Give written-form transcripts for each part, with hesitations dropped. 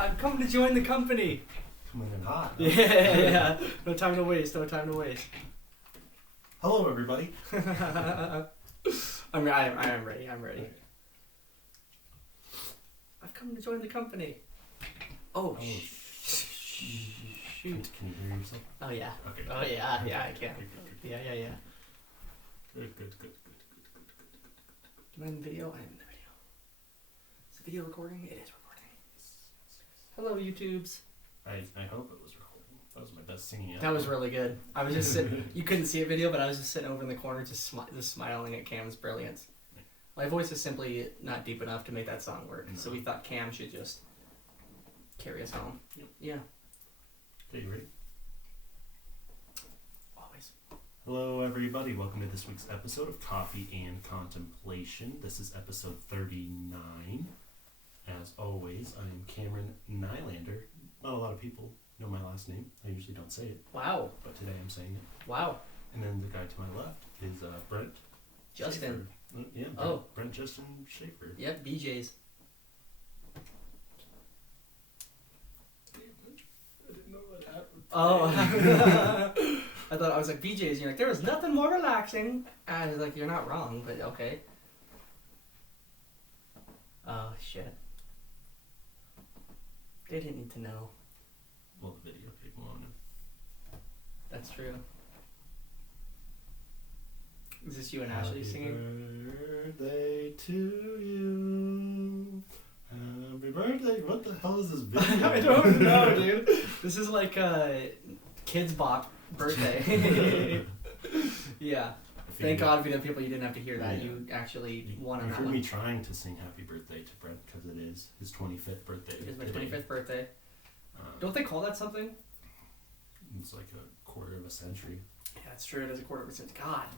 I've come to join the company. Coming in hot. No? Yeah. No time to waste. Hello, everybody. I am ready. I've come to join the company. Oh, shoot. Can you hear yourself? Oh, yeah. Okay. Oh, yeah, I can. Good. Yeah. Good. Am I in the video? I am in the video. Is the video recording? It is recording. Hello, YouTubes. I hope it was recording. That was my best singing ever. That was really good. I was just sitting. You couldn't see a video, but I was just sitting over in the corner, just smiling at Cam's brilliance. My voice is simply not deep enough to make that song work, so we thought Cam should just carry us home. Yep. Yeah. Okay, you ready? Always. Hello, everybody. Welcome to this week's episode of Coffee and Contemplation. This is episode 39. As always, I am Cameron Nylander. Not a lot of people know my last name. I usually don't say it. Wow. But today I'm saying it. Wow. And then the guy to my left is Brent. Justin. Schaefer. Yeah. Brent Justin Schaefer. Yep, BJ's. I didn't know what happened. Oh. I was like, BJ's, and you're like, there was nothing more relaxing. And I was like, you're not wrong, but okay. Oh, shit. They didn't need to know. Well, the video people won't know. That's true. Is this you and Ashley singing? Happy birthday to you. Happy birthday. What the hell is this video? I don't know, dude. This is like a Kids Bop birthday. Yeah. Thank God for the people you didn't have to hear that. Yeah. You actually won on that one. You heard me trying to sing happy birthday to Brent because it is his 25th birthday. It is my 25th birthday. Don't they call that something? It's like a quarter of a century. Yeah, that's true. It is a quarter of a century. God.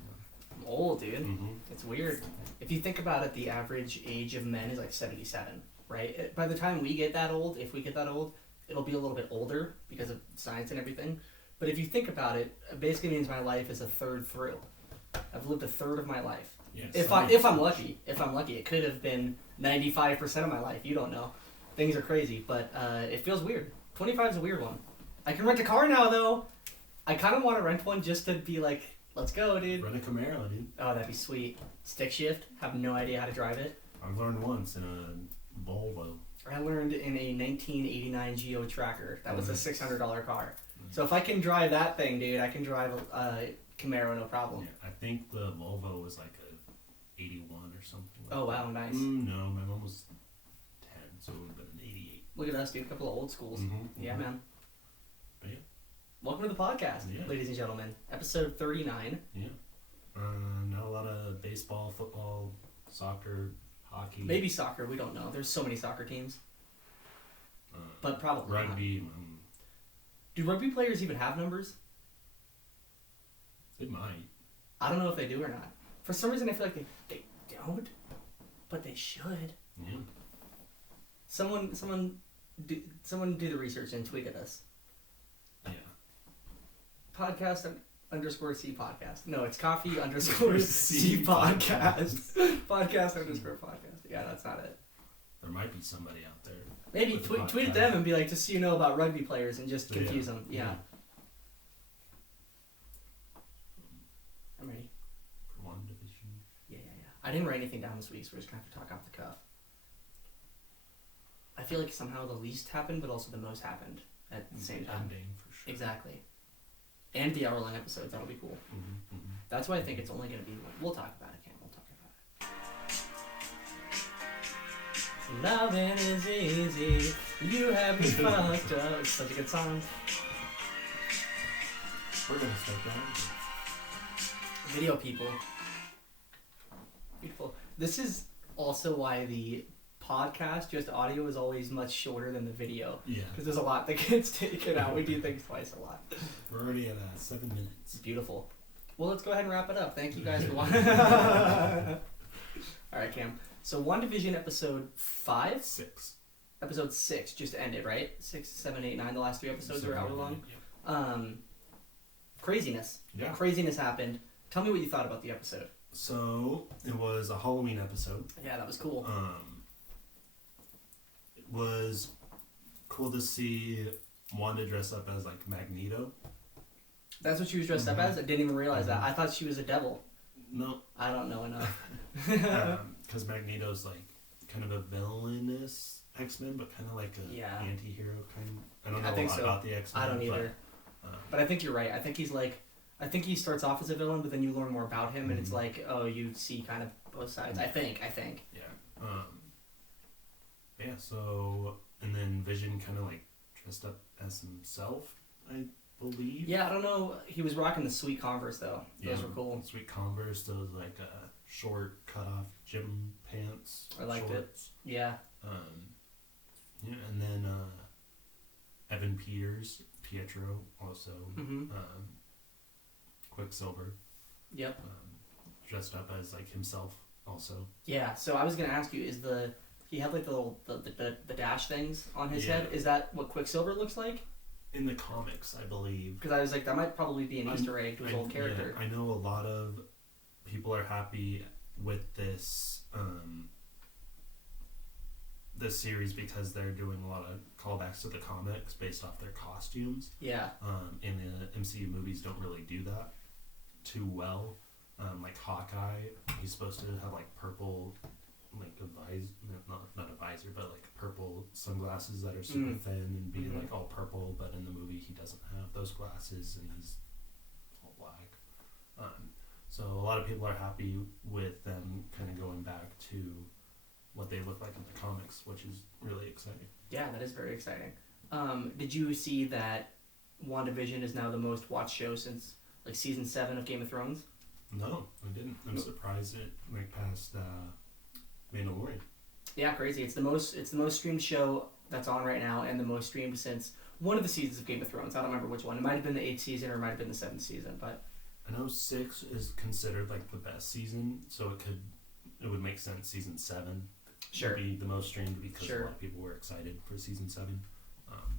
I'm old, dude. Mm-hmm. It's weird. If you think about it, the average age of men is like 77, right? By the time we get that old, if we get that old, it'll be a little bit older because of science and everything. But if you think about it, it basically means my life is a third through. I've lived a third of my life. Yeah, if I'm lucky, it could have been 95% of my life. You don't know. Things are crazy, but it feels weird. 25 is a weird one. I can rent a car now, though. I kind of want to rent one just to be like, let's go, dude. Rent a Camaro, dude. Oh, that'd be sweet. Stick shift. Have no idea how to drive it. I learned once in a Volvo. I learned in a 1989 Geo Tracker. That was a $600 car. So if I can drive that thing, dude, I can drive a Camaro, no problem. Yeah, I think the Volvo was like a 81 or something. Like oh, wow, nice. No, my mom was 10, so it would have been an 88. Look at us, dude. A couple of old schools. Mm-hmm. Yeah, man. But yeah. Welcome to the podcast, ladies and gentlemen. Episode 39. Yeah. Not a lot of baseball, football, soccer, hockey. Maybe soccer. We don't know. There's so many soccer teams. But probably rugby. Not. Do rugby players even have numbers? They might. I don't know if they do or not. For some reason, I feel like they don't, but they should. Yeah. Someone do the research and tweet at us. Yeah. Podcast _C podcast. No, it's coffee _C podcast. Podcast _podcast. Yeah, that's not it. There might be somebody out there. Maybe tweet at them and be like, just so you know about rugby players and just confuse them. Yeah. I'm ready. For WandaVision. Yeah. I didn't write anything down this week, so we're just going to have to talk off the cuff. I feel like somehow the least happened, but also the most happened at the same time. Ending, for sure. Exactly. And the hour-long episodes, that'll be cool. Mm-hmm. That's why I think it's only going to be one. We'll talk about it, Cam. We'll talk about it. Loving is easy. You have me fucked up. It's such a good song. We're going to start down. Video people. Beautiful. This is also why the podcast, just audio, is always much shorter than the video. Yeah. Because there's a lot that gets taken out. We do things twice a lot. We're already at 7 minutes. Beautiful. Well, let's go ahead and wrap it up. Thank you guys for watching. All right, Cam. So WandaVision episode 5? 6. Episode 6 just ended, right? 6, 7, 8, 9. The last 3 episodes are hour long. Yeah. Craziness. Yeah. Craziness happened. Tell me what you thought about the episode. So, it was a Halloween episode. Yeah, that was cool. It was cool to see Wanda dress up as like Magneto. That's what she was dressed up as? I didn't even realize that. I thought she was a devil. No. I don't know enough. Because Magneto's like kind of a villainous X-Men, but kind of like a anti-hero kind. I don't know a lot about the X-Men. I don't either. But I think you're right. I think he starts off as a villain, but then you learn more about him, and it's like, oh, you see kind of both sides. I think. Yeah. Yeah. So, and then Vision kind of like dressed up as himself, I believe. Yeah, I don't know. He was rocking the sweet Converse though. Those were cool. Sweet Converse. Those like short cut off gym pants. I liked shorts. it. Yeah. Yeah, and then Evan Pietro also. Quicksilver. Yep. Dressed up as like himself also. Yeah. So I was gonna ask you, he had like the little the dash things on his head? Is that what Quicksilver looks like? In the comics, I believe. Because I was like, that might probably be an Easter egg to his old character. Yeah, I know a lot of people are happy with this this series because they're doing a lot of callbacks to the comics based off their costumes. Yeah. And the MCU movies don't really do that too well. Like Hawkeye, he's supposed to have like purple, like a visor, not a visor, but like purple sunglasses that are super thin and be like all purple. But in the movie, he doesn't have those glasses and he's all black. So a lot of people are happy with them kind of going back to what they look like in the comics, which is really exciting. Yeah, that is very exciting. Did you see that WandaVision is now the most watched show since like season 7 of Game of Thrones? No, I didn't. I'm surprised it went past Mandalorian. Yeah, crazy. It's the most streamed show that's on right now, and the most streamed since one of the seasons of Game of Thrones. I don't remember which one. It might have been the 8th season or it might have been the 7th season, but I know 6 is considered like the best season, so it would make sense season 7 would be the most streamed because a lot of people were excited for season 7.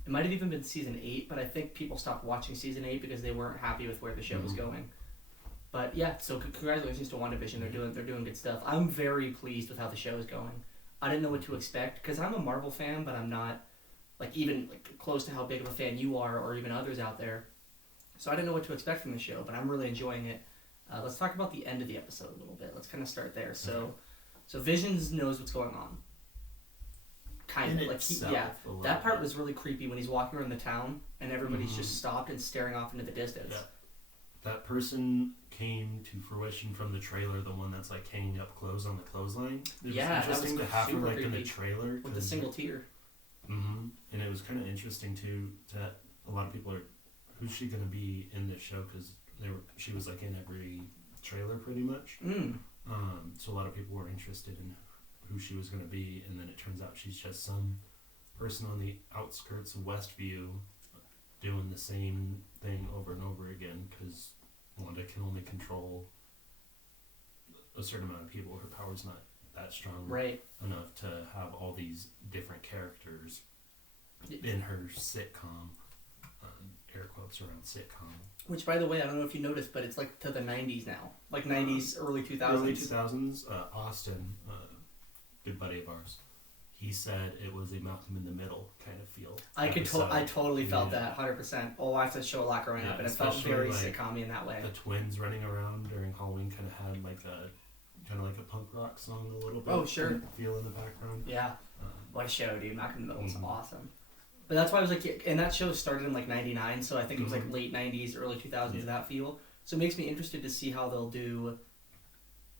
It might have even been season 8, but I think people stopped watching season 8 because they weren't happy with where the show was going. But yeah, so congratulations to WandaVision. They're doing good stuff. I'm very pleased with how the show is going. I didn't know what to expect because I'm a Marvel fan, but I'm not like even like close to how big of a fan you are or even others out there. So I didn't know what to expect from the show, but I'm really enjoying it. Let's talk about the end of the episode a little bit. Let's kind of start there. So Visions knows what's going on. Kind of like that part was really creepy when he's walking around the town and everybody's just stopped and staring off into the distance. Yeah. That person came to fruition from the trailer, the one that's like hanging up clothes on the clothesline. It was interesting to have her like in the trailer with a single tear. And it was kind of interesting too. That a lot of people are, who's she gonna be in this show? Because she was like in every trailer pretty much. So a lot of people were interested in who she was gonna be, and then it turns out she's just some person on the outskirts of Westview doing the same thing over and over again because Wanda can only control a certain amount of people. Her power's not that strong enough to have all these different characters in her sitcom. Air quotes around sitcom. Which, by the way, I don't know if you noticed, but it's like to the 90s now. Like 90s, early 2000s. Early 2000s. Austin, good buddy of ours, he said it was a Malcolm in the Middle kind of feel. I totally felt that, 100%. I watched that show a lot growing up, and it felt very sitcom-y in that way. The twins running around during Halloween kind of had like a punk rock song a little bit. Oh, sure. Feel in the background. Yeah. What a show, dude. Malcolm in the Middle was awesome. But that's why I was like, and that show started in like 99, so I think it was like late 90s, early 2000s, that feel. So it makes me interested to see how they'll do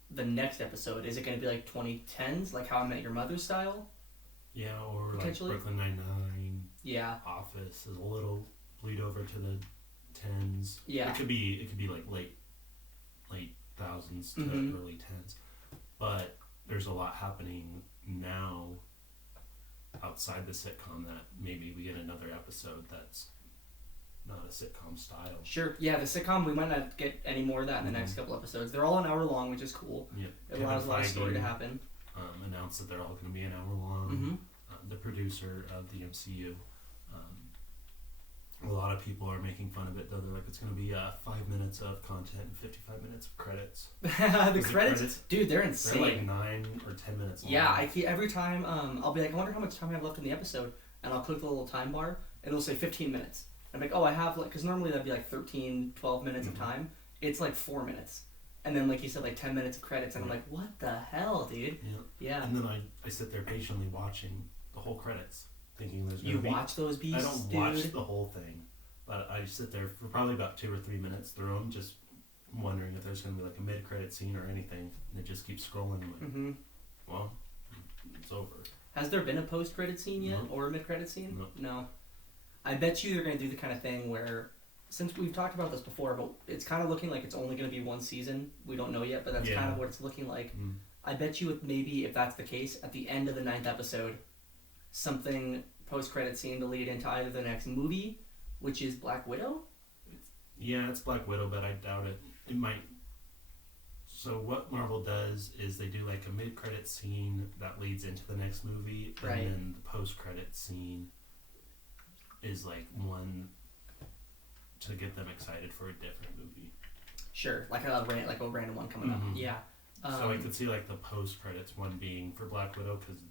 the next episode. Is it going to be like 2010s, like How I Met Your Mother style? Yeah, or like Brooklyn Nine-Nine. Yeah. Office is a little bleed over to the 10s. Yeah. It could be like late thousands to early 10s. But there's a lot happening now outside the sitcom that maybe we get another episode that's not a sitcom style. Sure. Yeah, the sitcom, we might not get any more of that in the next couple episodes. They're all an hour long, which is cool. Yep. It allows a lot of story to happen. Announced that they're all going to be an hour long. The producer of the MCU. A lot of people are making fun of it, though. They're like, it's going to be 5 minutes of content and 55 minutes of credits. the credits, dude, they're insane. They're like 9 or 10 minutes long. Yeah, every time I'll be like, I wonder how much time I have left in the episode. and I'll click the little time bar, and it'll say 15 minutes. I'm like, oh, I have, like, because normally that'd be like 13, 12 minutes of time. It's like 4 minutes. And then, like you said, like 10 minutes of credits, and I'm like, what the hell, dude? Yeah. And then I sit there patiently watching the whole credits, thinking there's going to be... You watch those beasts, I don't watch the whole thing, but I sit there for probably about 2 or 3 minutes through them, just wondering if there's going to be like a mid-credit scene or anything, and it just keeps scrolling. Like, well, it's over. Has there been a post-credit scene yet, or a mid-credit scene? No. I bet you they're going to do the kind of thing where, since we've talked about this before, but it's kind of looking like it's only going to be one season. We don't know yet, but that's kind of what it's looking like. I bet you maybe, if that's the case, at the end of the 9th episode, something post-credit scene to lead into either the next movie, which is Black Widow? It's Black Widow, but I doubt it. It might... So what Marvel does is they do like a mid-credit scene that leads into the next movie, and then the post-credit scene is like one to get them excited for a different movie. Sure, like a random one coming up. Yeah. So I could see like the post-credits one being for Black Widow, because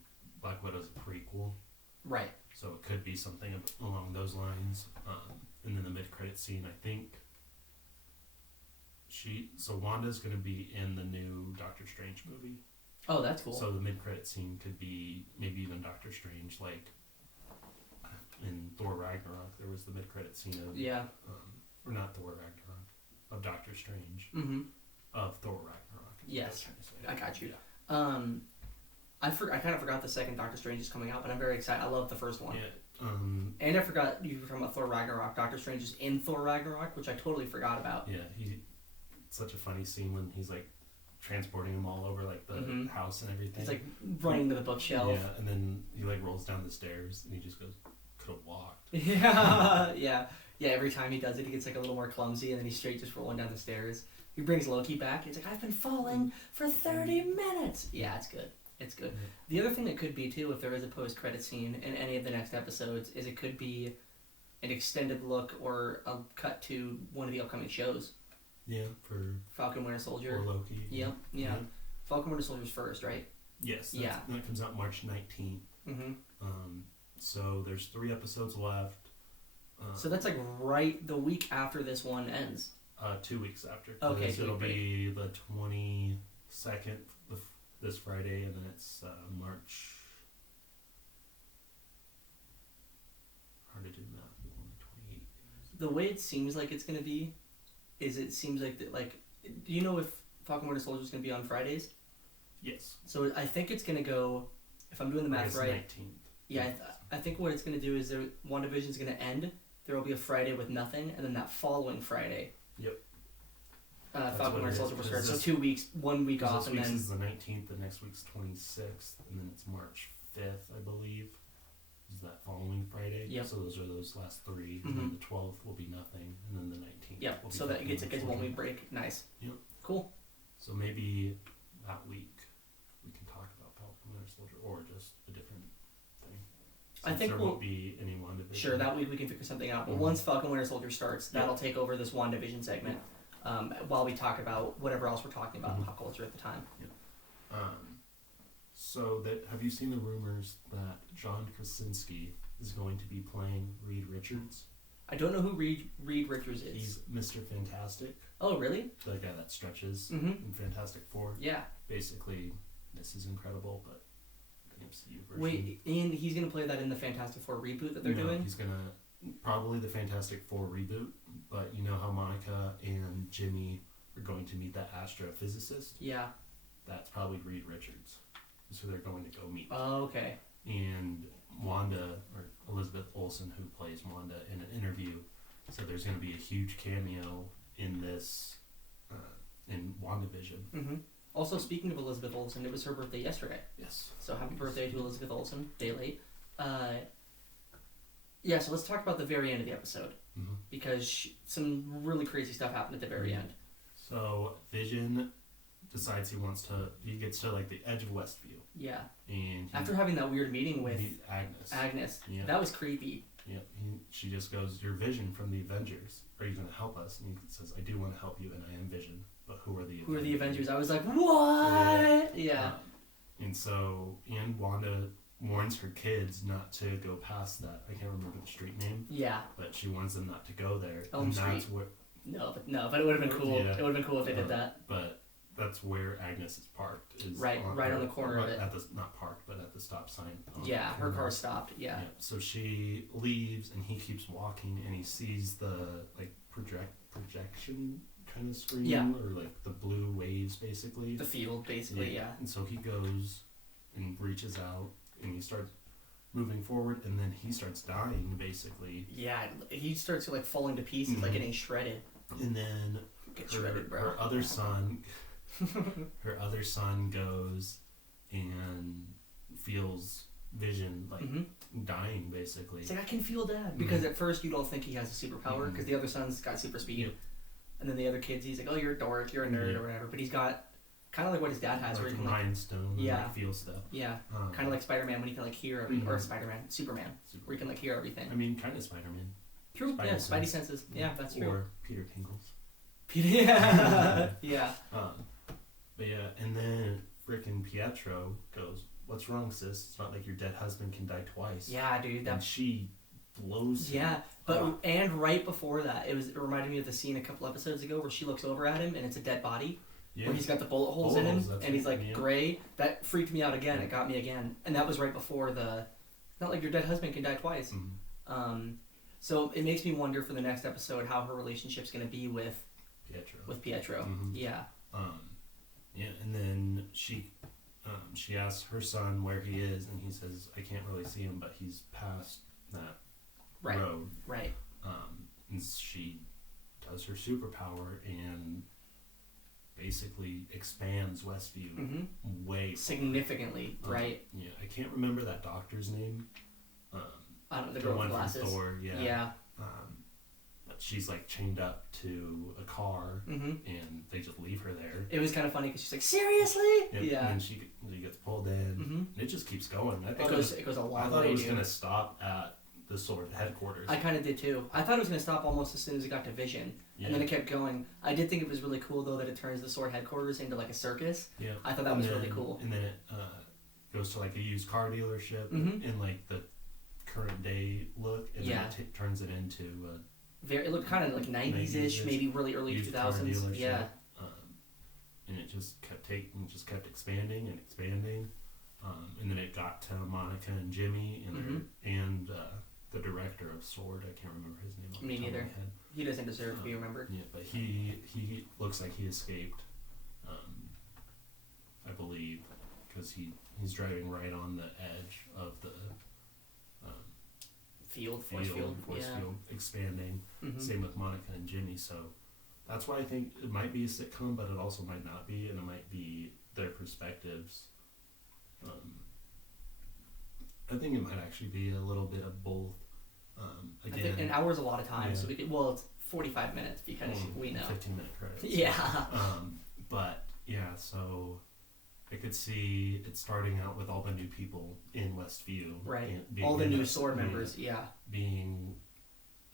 Black Widow's a prequel. Right. So it could be something along those lines. And then the mid-credit scene, I think... So Wanda's going to be in the new Doctor Strange movie. Oh, that's cool. So the mid-credit scene could be maybe even Doctor Strange, like in Thor Ragnarok, there was the mid-credit scene of... Yeah. Or not Thor Ragnarok, of Doctor Strange. Of Thor Ragnarok. Yes, I got you. I kind of forgot the second Doctor Strange is coming out, but I'm very excited. I love the first one. Yeah. And I forgot you were talking about Thor Ragnarok. Doctor Strange is in Thor Ragnarok, which I totally forgot about. Yeah, it's such a funny scene when he's like transporting them all over like the house and everything. He's like running to the bookshelf. Yeah, and then he like rolls down the stairs and he just goes, could have walked. Yeah. Every time he does it, he gets like a little more clumsy, and then he's straight just rolling down the stairs. He brings Loki back. He's like, I've been falling for 30 minutes. Yeah, it's good. It's good. The other thing that could be too, if there is a post-credit scene in any of the next episodes, is it could be an extended look or a cut to one of the upcoming shows. Yeah, for Falcon Winter Soldier. Or Loki. Yeah. Falcon Winter Soldier's first, right? Yes. That comes out March 19th. So there's 3 episodes left. So that's like right the week after this one ends. 2 weeks after. Okay. So it'll be the 22nd this Friday, and then it's March. Hard to do math. 28. The way it seems like it's gonna be, is it seems like that. Like, do you know if Falcon Winter Soldier is gonna be on Fridays? Yes. So I think it's gonna go. If I'm doing the math right. 19th. Yeah, I think what it's gonna do is WandaVision's gonna end. There will be a Friday with nothing, and then that following Friday. Yep. Falcon Winter Soldier will start. So 2 weeks, 1 week off, and then... This week's is the 19th, the next week's 26th, and then it's March 5th, I believe. Is that following Friday? Yep. So those are those last 3, and then the 12th will be nothing, and then the 19th Yep, will be so that Falcon it gets 1 week break. Nice. Yep. Cool. So maybe that week we can talk about Falcon Winter Soldier, or just a different thing. I think there won't be any WandaVision. Sure, that week we can figure something out. But once Falcon Winter Soldier starts, that'll take over this WandaVision segment while we talk about whatever else we're talking about in pop culture at the time. Yep. So have you seen the rumors that John Krasinski is going to be playing Reed Richards? I don't know who Reed Richards is. He's Mr. Fantastic. Oh, really? The guy that stretches in Fantastic Four. Yeah. Basically, this is incredible, but the MCU version. Wait, and he's going to play that in the Fantastic Four reboot that they're doing? He's going to... Probably the Fantastic Four reboot, but you know how Monica and Jimmy are going to meet that astrophysicist? Yeah. That's probably Reed Richards. That's who they're going to go meet. Oh, okay. And Wanda, or Elizabeth Olsen, who plays Wanda in an interview, said there's going to be a huge cameo in this, in WandaVision. Also, speaking of Elizabeth Olsen, it was her birthday yesterday. Yes. So happy birthday to Elizabeth Olsen, day late. Yeah, so let's talk about the very end of the episode, because some really crazy stuff happened at the very end. So Vision decides he gets to like the edge of Westview. Yeah. And after having that weird meeting with Agnes. Yeah. That was creepy. Yeah. She just goes, "You're Vision from the Avengers. Are you going to help us?" And he says, "I do want to help you, and I am Vision. But who are the Avengers?" Who are the Avengers? I was like, what? Yeah. And so, and Wanda warns her kids not to go past that. I can't remember the street name. Yeah. But she warns them not to go there. Elm and Street. that's where, But it would have been cool. Yeah. It would have been cool if they did that. But that's where Agnes is parked. Is right on the corner of it. At the, not parked, but at the stop sign. Yeah, her car stopped. Yeah. So she leaves, and he keeps walking, and he sees the like projection kind of screen, or like the blue waves, basically. The field, basically. Yeah. And so he goes and reaches out, and he starts moving forward, and then he starts dying, basically. Yeah, he starts like falling to pieces, like getting shredded. And then her other son. Her other son goes and feels Vision like dying, basically. It's like, I can feel Dad, because at first you don't think he has a superpower, because the other son's got super speed, and then the other kids, he's like, oh, you're a dork, you're a nerd, or whatever. But he's got kind of like what his dad has, like where he can Rhinestone, and like feel stuff. Yeah, kind of like Spider-Man when he can like hear everything, or Superman, where he can like hear everything. I mean, kind of Spider-Man. True. Spidey senses. Yeah, that's true. Or Peter Tingles. Yeah. But yeah, and then frickin' Pietro goes, "What's wrong, sis? It's not like your dead husband can die twice." Yeah, dude. And she blows him. Yeah, but and right before that, it reminded me of the scene a couple episodes ago where she looks over at him and it's a dead body. Yeah. Where he's got the bullet holes in him, and he's like gray. That freaked me out again. It got me again, and that was right before not like your dead husband can die twice. So it makes me wonder for the next episode how her relationship's going to be with Pietro. Yeah. Yeah, and then she asks her son where he is, and he says, "I can't really see him, but he's past that road." Right. And she does her superpower and basically expands Westview way significantly. Right. Yeah, I can't remember that doctor's name. I don't know, the girl with glasses. From Thor, yeah. But she's like chained up to a car, and they just leave her there. It was kind of funny because she's like, seriously? Yeah. And then she gets pulled in, and it just keeps going. It goes a long way. I thought it was going to stop at the Sword headquarters. I kind of did too. I thought it was going to stop almost as soon as it got to Vision, and then it kept going. I did think it was really cool though that it turns the Sword headquarters into like a circus. Yeah. I thought that was really cool. And then it goes to like a used car dealership in like the current day look, and then it turns it into it looked kind of like 90s-ish, maybe really early 2000s. Yeah. And it just kept expanding and expanding, and then it got to Monica and Jimmy and the director of Sword. I can't remember his name. Me neither. He doesn't deserve to be remembered. Yeah, but he looks like he escaped. I believe because he's driving right on the edge of the force field expanding. Same with Monica and Jimmy. So that's why I think it might be a sitcom, but it also might not be, and it might be their perspectives. I think it might actually be a little bit of both. Again, I think an hour's a lot of time, so we could. Well, it's 45 minutes because we know 15-minute credits. Yeah. But yeah, so I could see it starting out with all the new people in Westview. Right. All the new Sword members, being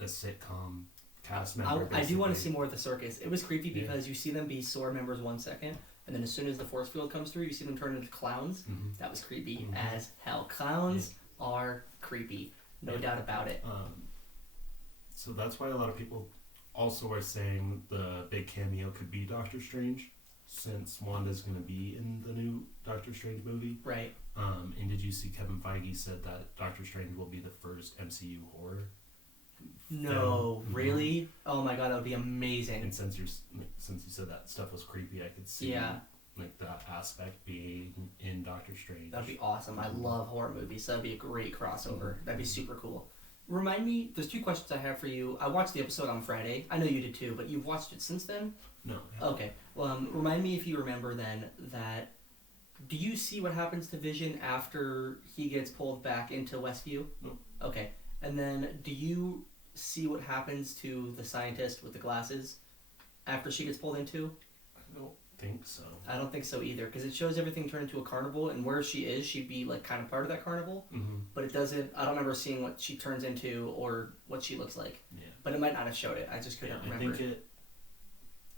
a sitcom cast member. I do want to see more of the circus. It was creepy because you see them be Sword members 1 second, and then as soon as the force field comes through, you see them turn into clowns. That was creepy as hell. Clowns are creepy. No doubt about it. So that's why a lot of people also are saying the big cameo could be Doctor Strange, since Wanda's going to be in the new Doctor Strange movie. Right. And did you see Kevin Feige said that Doctor Strange will be the first MCU horror? No, really? Oh my god, that would be amazing. And since you said that stuff was creepy, I could see like that aspect being in Doctor Strange. That'd be awesome. I love horror movies, so that'd be a great crossover. That'd be super cool. Remind me, there's 2 questions I have for you. I watched the episode on Friday. I know you did too, but you've watched it since then? No. Okay. Well, remind me if you remember then that, do you see what happens to Vision after he gets pulled back into Westview? No. Okay. And then do you see what happens to the scientist with the glasses after she gets pulled into? I don't think so. I don't think so either, because it shows everything turn into a carnival, and where she is, she'd be like kind of part of that carnival. But it doesn't. I don't remember seeing what she turns into or what she looks like. Yeah. But it might not have showed it. I just couldn't remember. I think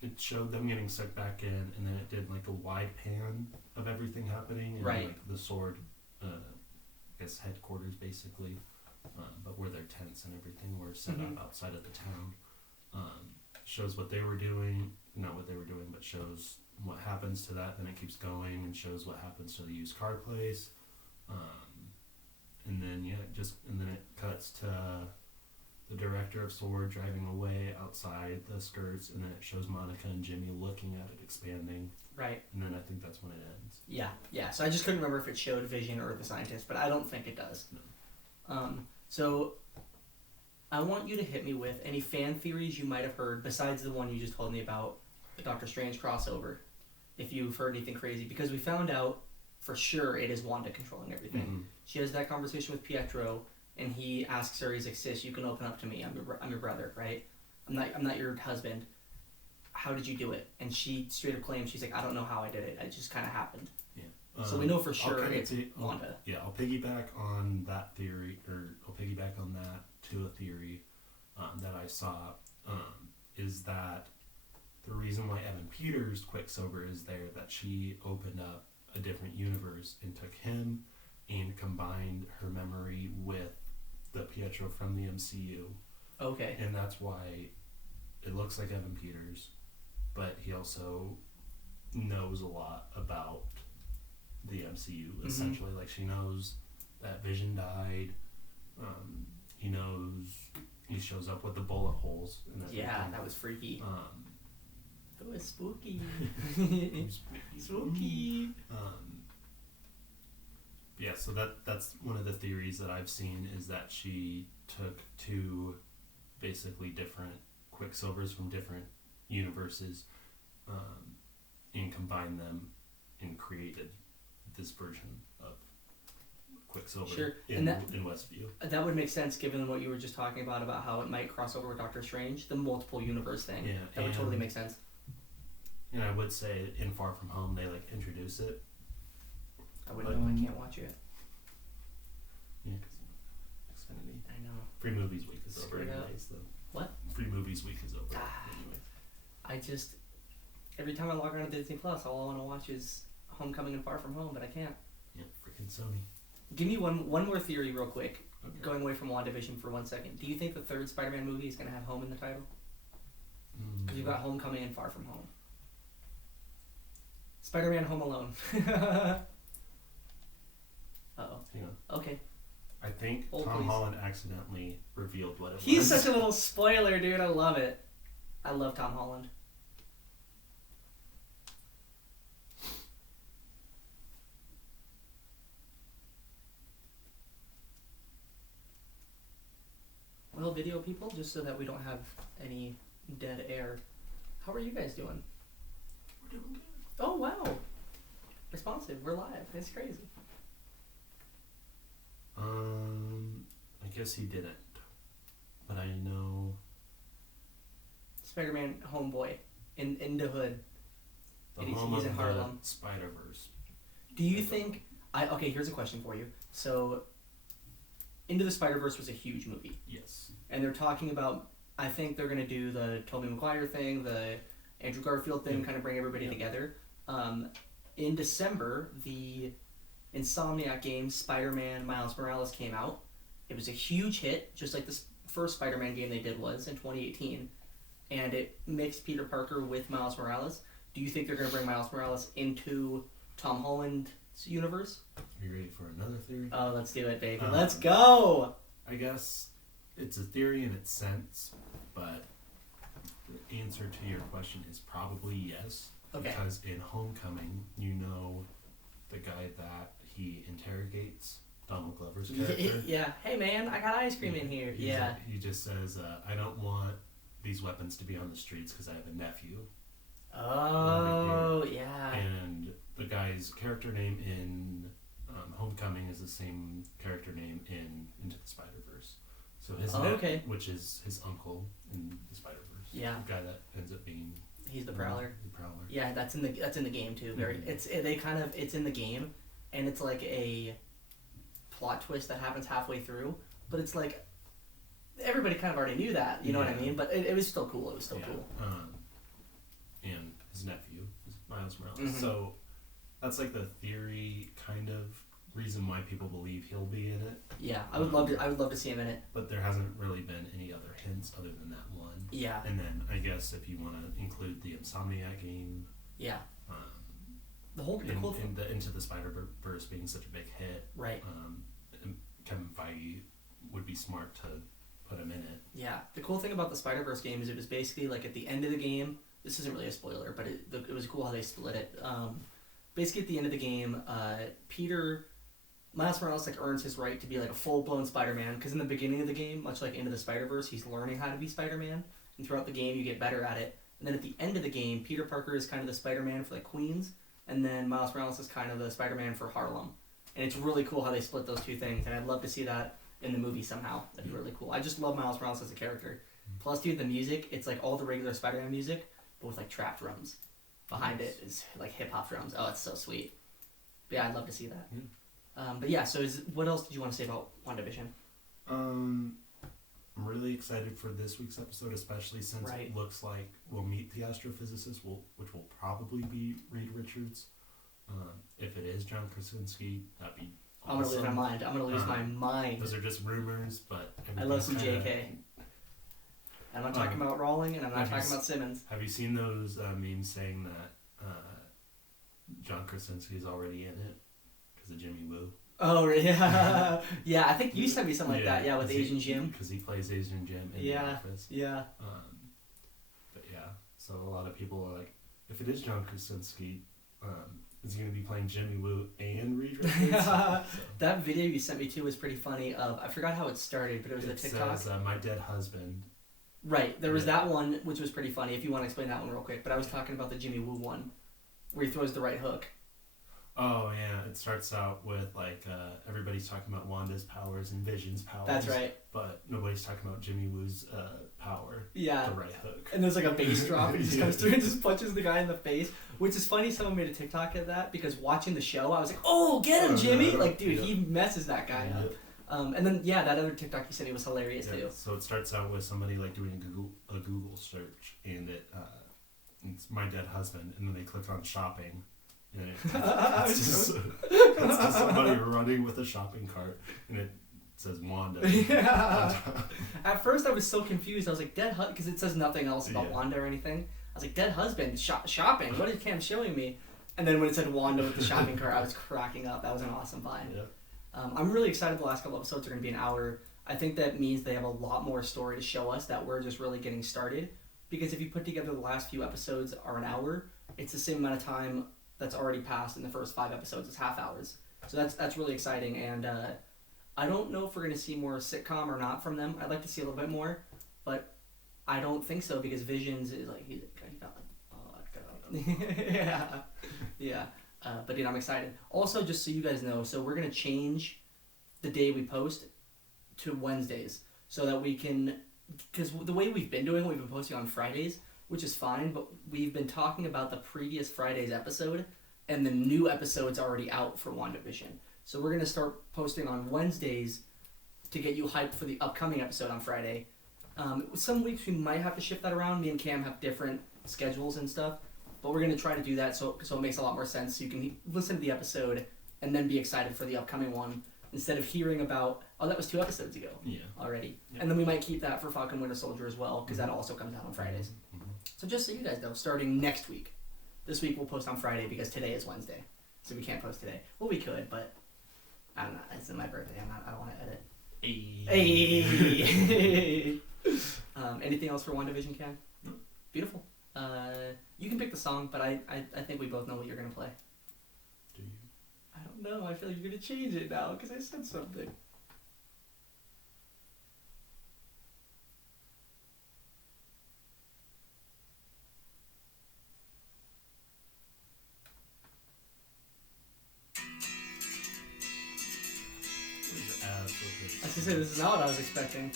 it showed them getting sucked back in, and then it did like a wide pan of everything happening, and like the Sword I guess, headquarters, basically, but where their tents and everything were set up outside of the town. Shows what they were doing, not what they were doing, but shows what happens to that. Then it keeps going and shows what happens to the used car place. And then it cuts to the director of Sword driving away outside the skirts, and then it shows Monica and Jimmy looking at it expanding. Right. And then I think that's when it ends. Yeah. So I just couldn't remember if it showed Vision or the scientist, but I don't think it does. No. So I want you to hit me with any fan theories you might have heard besides the one you just told me about the Doctor Strange crossover. If you've heard anything crazy, because we found out for sure it is Wanda controlling everything. Mm-hmm. She has that conversation with Pietro, and he asks her, he's like, "Sis, you can open up to me. I'm your brother, right? I'm not your husband. How did you do it?" And she straight up claims, she's like, "I don't know how I did it. It just kind of happened." Yeah. So we know for sure it's Wanda. I'll piggyback on that theory, or I'll piggyback on that to a theory that I saw, is that the reason why Evan Peters' Quicksilver is there, that she opened up a different universe and took him and combined her memory with the Pietro from the MCU. Okay. And that's why it looks like Evan Peters, but he also knows a lot about the MCU, essentially. Like, she knows that Vision died. He knows he shows up with the bullet holes. And yeah, that was freaky. It was spooky. Spooky. Yeah, so that's one of the theories that I've seen, is that she took two basically different Quicksilvers from different universes and combined them and created this version of Quicksilver in Westview. That would make sense given what you were just talking about how it might cross over with Doctor Strange, the multiple universe thing. Yeah, that would totally make sense. And I would say in Far From Home they introduce it. I wouldn't know. I can't watch it. Yeah, because Xfinity. I know. Free Movies Week is over anyways, though. What? Free Movies Week is over anyways. I just, every time I log on to Disney Plus, all I want to watch is Homecoming and Far From Home, but I can't. Yeah, freaking Sony. Give me one more theory real quick, Okay. going away from WandaVision for 1 second. Do you think the third Spider-Man movie is going to have home in the title? Because you've got Homecoming and Far From Home. Spider-Man Home Alone. Uh-oh. Hang on. Okay. I think Tom Holland accidentally revealed what it was. He's such a little spoiler, dude. I love it. I love Tom Holland. Well, video people, just so that we don't have any dead air. How are you guys doing? We're doing good. Oh, wow. Responsive. We're live. It's crazy. I guess he didn't. But I know... Spider-Man homeboy in the hood. The he's home of in Harlem. the Spider-Verse. Do you think... Okay, here's a question for you. So, Into the Spider-Verse was a huge movie. Yes. And they're talking about... I think they're going to do the Tobey Maguire thing, the Andrew Garfield thing, kind of bring everybody together. In December, the Insomniac game Spider-Man Miles Morales came out. It was a huge hit, just like the first Spider-Man game they did was in 2018. And it mixed Peter Parker with Miles Morales. Do you think they're going to bring Miles Morales into Tom Holland's universe? Are you ready for another theory? Oh, let's do it, baby. Let's go! I guess it's a theory in its sense, but the answer to your question is probably yes. Okay. Because in Homecoming, you know the guy that he interrogates, Donald Glover's character. Yeah. Hey, man, I got ice cream in here. Yeah. He just says, I don't want these weapons to be on the streets because I have a nephew. Oh, yeah. And the guy's character name in Homecoming is the same character name in Into the Spider-Verse. So his which is his uncle in the Spider-Verse. Yeah. The guy that ends up being... He's the Prowler. The Prowler. Yeah, that's in the game too. It's in the game, and it's like a plot twist that happens halfway through. But it's like everybody kind of already knew that, you know what I mean? But it was still cool. It was still cool. And his nephew is Miles Morales. So that's like the theory, kind of, reason why people believe he'll be in it. Yeah, I would love to see him in it. But there hasn't really been any other hints other than that one. Yeah. And then I guess if you want to include the Insomniac game. Yeah. The cool thing. Into the Spider-Verse being such a big hit. Right. Kevin Feige would be smart to put him in it. Yeah. The cool thing about the Spider-Verse game is it was basically like at the end of the game. This isn't really a spoiler, but it was cool how they split it. Basically at the end of the game, Miles Morales like earns his right to be like a full-blown Spider-Man, because in the beginning of the game, much like Into the Spider-Verse, he's learning how to be Spider-Man, and throughout the game you get better at it. And then at the end of the game, Peter Parker is kind of the Spider-Man for like Queens, and then Miles Morales is kind of the Spider-Man for Harlem. And it's really cool how they split those two things, and I'd love to see that in the movie somehow. That'd be really cool. I just love Miles Morales as a character. Plus, dude, the music, it's like all the regular Spider-Man music, but with like trap drums. Behind it is like hip-hop drums. Oh, it's so sweet. But yeah, I'd love to see that. But yeah, so what else did you want to say about WandaVision? I'm really excited for this week's episode, especially since it looks like we'll meet the astrophysicist, which will probably be Reed Richards. If it is John Krasinski, that'd be awesome. I'm gonna lose my mind. Those are just rumors, but I love some JK. I'm not talking about Rawling, and I'm not talking about Simmons. Have you seen those memes saying that John Krasinski's already in it because of Jimmy Woo? Oh, yeah. Yeah, I think you sent me something like that, yeah, with Asian Jim. Because he plays Asian Jim in The Office. Yeah. But yeah, so a lot of people are like, if it is John Krasinski, is he going to be playing Jimmy Woo and Reed Richards? So. That video you sent me to was pretty funny. I forgot how it started, but it was a TikTok. It says, My Dead Husband. Right, there was that one, which was pretty funny, if you want to explain that one real quick. But I was talking about the Jimmy Woo one, where he throws the right hook. Oh, yeah, it starts out with, like, everybody's talking about Wanda's powers and Vision's powers. That's right. But nobody's talking about Jimmy Woo's power. Yeah. The right hook. And there's, like, a bass drop, and he just comes through and just punches the guy in the face. Which is funny, someone made a TikTok of that, because watching the show, I was like, oh, get him, Jimmy! Like, dude, he messes that guy up. And then, yeah, that other TikTok you said it was hilarious, too. So it starts out with somebody, like, doing a Google search, and it's My Dead Husband, and then they click on shopping. And it's just somebody running with a shopping cart, and it says Wanda. Yeah. At first, I was so confused. I was like, Dead Husband, because it says nothing else about Wanda or anything. I was like, Dead Husband, shopping? What is Cam showing me? And then when it said Wanda with the shopping cart, I was cracking up. That was an awesome find. Yeah. I'm really excited the last couple episodes are going to be an hour. I think that means they have a lot more story to show us, that we're just really getting started. Because if you put together the last few episodes are an hour, it's the same amount of time that's already passed in the first 5 episodes. It's half hours. So that's really exciting. And I don't know if we're going to see more sitcom or not from them. I'd like to see a little bit more. But I don't think so, because Visions is like, he got yeah. Yeah. But I'm excited. Also, just so you guys know, so we're going to change the day we post to Wednesdays so that we can, because the way we've been doing it, we've been posting on Fridays, which is fine, but we've been talking about the previous Friday's episode, and the new episode's already out for WandaVision. So we're going to start posting on Wednesdays to get you hyped for the upcoming episode on Friday. Some weeks we might have to shift that around. Me and Cam have different schedules and stuff. But we're going to try to do that so it makes a lot more sense. So you can listen to the episode and then be excited for the upcoming one instead of hearing about, oh, that was 2 episodes ago already. Yeah. And then we might keep that for Falcon Winter Soldier as well, because that also comes out on Fridays. Mm-hmm. So just so you guys know, starting next week. This week we'll post on Friday because today is Wednesday. So we can't post today. Well, we could, but I don't know. It's my birthday. I don't want to edit. Hey. Anything else for WandaVision, Cam? No. Beautiful. You can pick the song, but I think we both know what you're going to play. Do you? I don't know. I feel like you're going to change it now because I said something. I was going to say, this is not what I was expecting.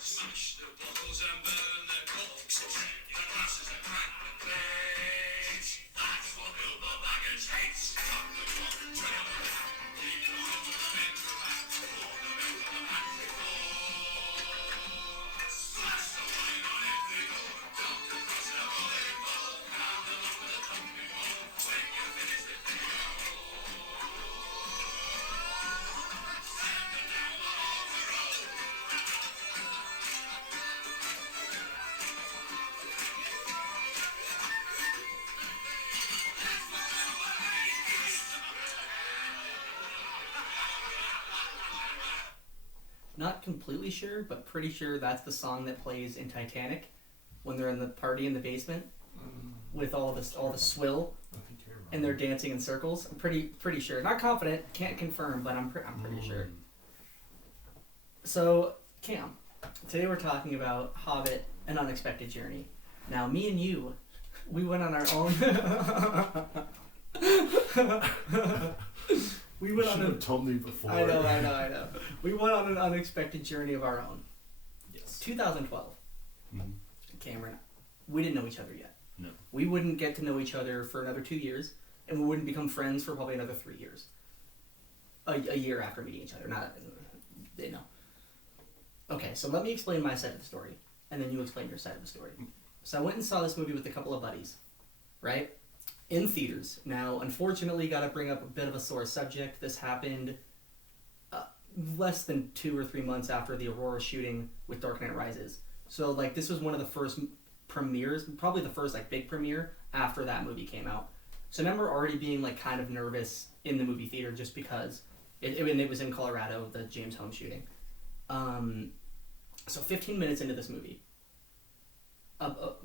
Smash the not completely sure, but pretty sure that's the song that plays in Titanic when they're in the party in the basement with all the swill I think you're right. and they're dancing in circles. I'm pretty sure. Not confident, can't confirm, but I'm pretty sure. So, Cam, today we're talking about Hobbit: An Unexpected Journey. Now, me and you, we went on our own. We went on have told me before. I know. We went on an unexpected journey of our own. Yes. 2012. Mm-hmm. Cameron, we didn't know each other yet. No. We wouldn't get to know each other for another 2 years, and we wouldn't become friends for probably another 3 years. A year after meeting each other. They know. Okay, so let me explain my side of the story, and then you explain your side of the story. So I went and saw this movie with a couple of buddies, right? In theaters. Now, unfortunately, got to bring up a bit of a sore subject. This happened less than 2 or 3 months after the Aurora shooting with Dark Knight Rises. So, like, this was one of the first premieres, probably the first, like, big premiere after that movie came out. So I remember already being, like, kind of nervous in the movie theater just because it was in Colorado, the James Holmes shooting. So 15 minutes into this movie,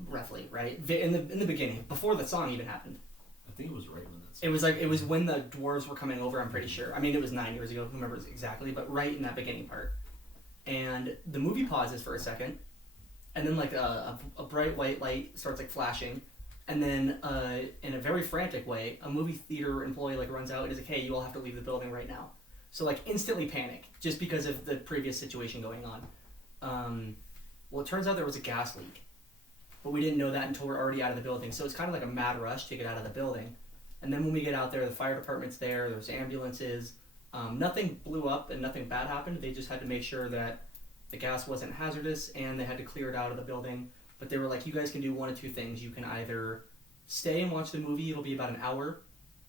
roughly, right? In the beginning, before the song even happened. I think it was right when that's. It was when the dwarves were coming over. I'm pretty sure. I mean, it was 9 years ago. Who remembers exactly? But right in that beginning part, and the movie pauses for a second, and then like a bright white light starts like flashing, and then in a very frantic way, a movie theater employee like runs out and is like, "Hey, you all have to leave the building right now." So like instantly panic just because of the previous situation going on. Well, it turns out there was a gas leak. But we didn't know that until we're already out of the building. So it's kind of like a mad rush to get out of the building. And then when we get out there, the fire department's there, there's ambulances. Nothing blew up and nothing bad happened. They just had to make sure that the gas wasn't hazardous and they had to clear it out of the building. But they were like, you guys can do one of two things. You can either stay and watch the movie. It'll be about an hour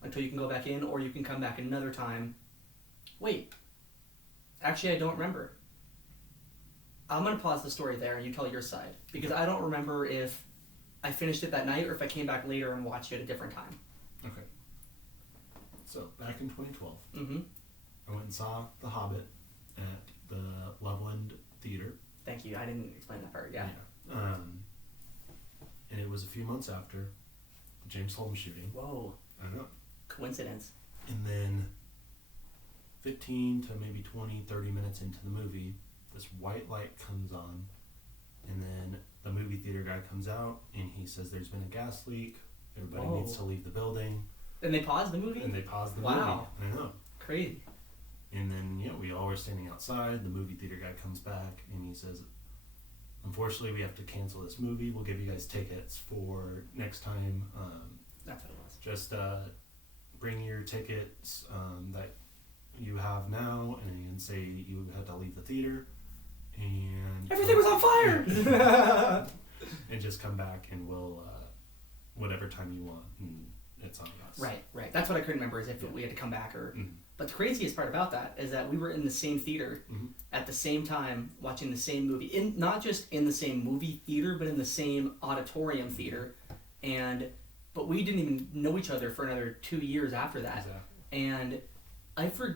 until you can go back in, or you can come back another time. Wait. Actually, I don't remember. I'm going to pause the story there and you tell your side. Because I don't remember if I finished it that night or if I came back later and watched it a different time. Okay. So, back in 2012, Mm-hmm. I went and saw The Hobbit at the Loveland Theater. Thank you. I didn't explain that part. Yeah. And it was a few months after the James Holmes shooting. Whoa. I know. Coincidence. And then 15 to maybe 20, 30 minutes into the movie, this white light comes on, and then the movie theater guy comes out, and he says there's been a gas leak, everybody needs to leave the building. And they paused the movie? And they paused the Wow. movie. I know. Crazy. And then, we all were standing outside, the movie theater guy comes back, and he says, unfortunately, we have to cancel this movie, we'll give you guys tickets for next time. That's what it was. Just bring your tickets that you have now, and say you had to leave the theater. And everything was on fire! And just come back and we'll whatever time you want, and it's on us. Right. That's what I couldn't remember, is if we had to come back or... Mm-hmm. But the craziest part about that is that we were in the same theater at the same time watching the same movie. Not just in the same movie theater, but in the same auditorium theater. But we didn't even know each other for another 2 years after that. Exactly. And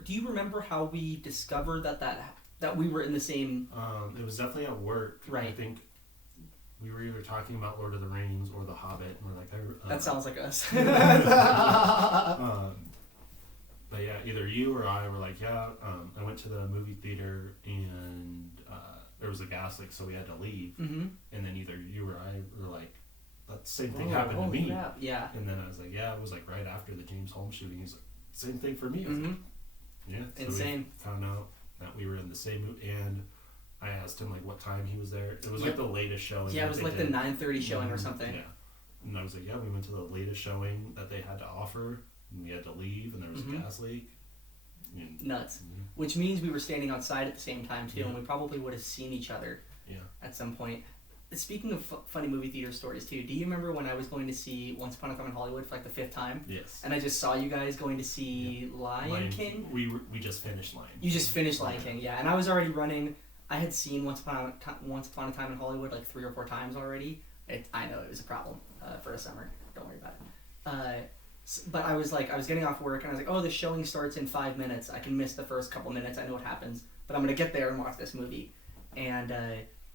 do you remember how we discovered that we were in the same... it was definitely at work. Right. I think we were either talking about Lord of the Rings or The Hobbit, and we're like... that sounds like us. But yeah, either you or I were like, I went to the movie theater, and there was a gas leak, so we had to leave. Mm-hmm. And then either you or I were like, that same thing happened to me. Yeah. And then I was like, it was like right after the James Holmes shooting. He's like, same thing for me. Mm-hmm. Like, yeah. So insane. We found out that we were in the same movie, and I asked him like what time he was there. It was like the latest showing. Yeah, it was like the 9:30 showing or something. Yeah. And I was like, we went to the latest showing that they had to offer, and we had to leave, and there was a gas leak. And, nuts. Mm-hmm. Which means we were standing outside at the same time too, and we probably would have seen each other at some point. Speaking of funny movie theater stories too, do you remember when I was going to see Once Upon a Time in Hollywood for like the 5th time? Yes. And I just saw you guys going to see Lion King? We just finished Lion King. You just finished Lion King, yeah. And I was already running. I had seen Once Upon a Time in Hollywood like 3 or 4 times already. I know it was a problem for a summer. Don't worry about it. But I was getting off work and I was like, oh, the showing starts in 5 minutes. I can miss the first couple minutes. I know what happens. but I'm gonna get there and watch this movie. And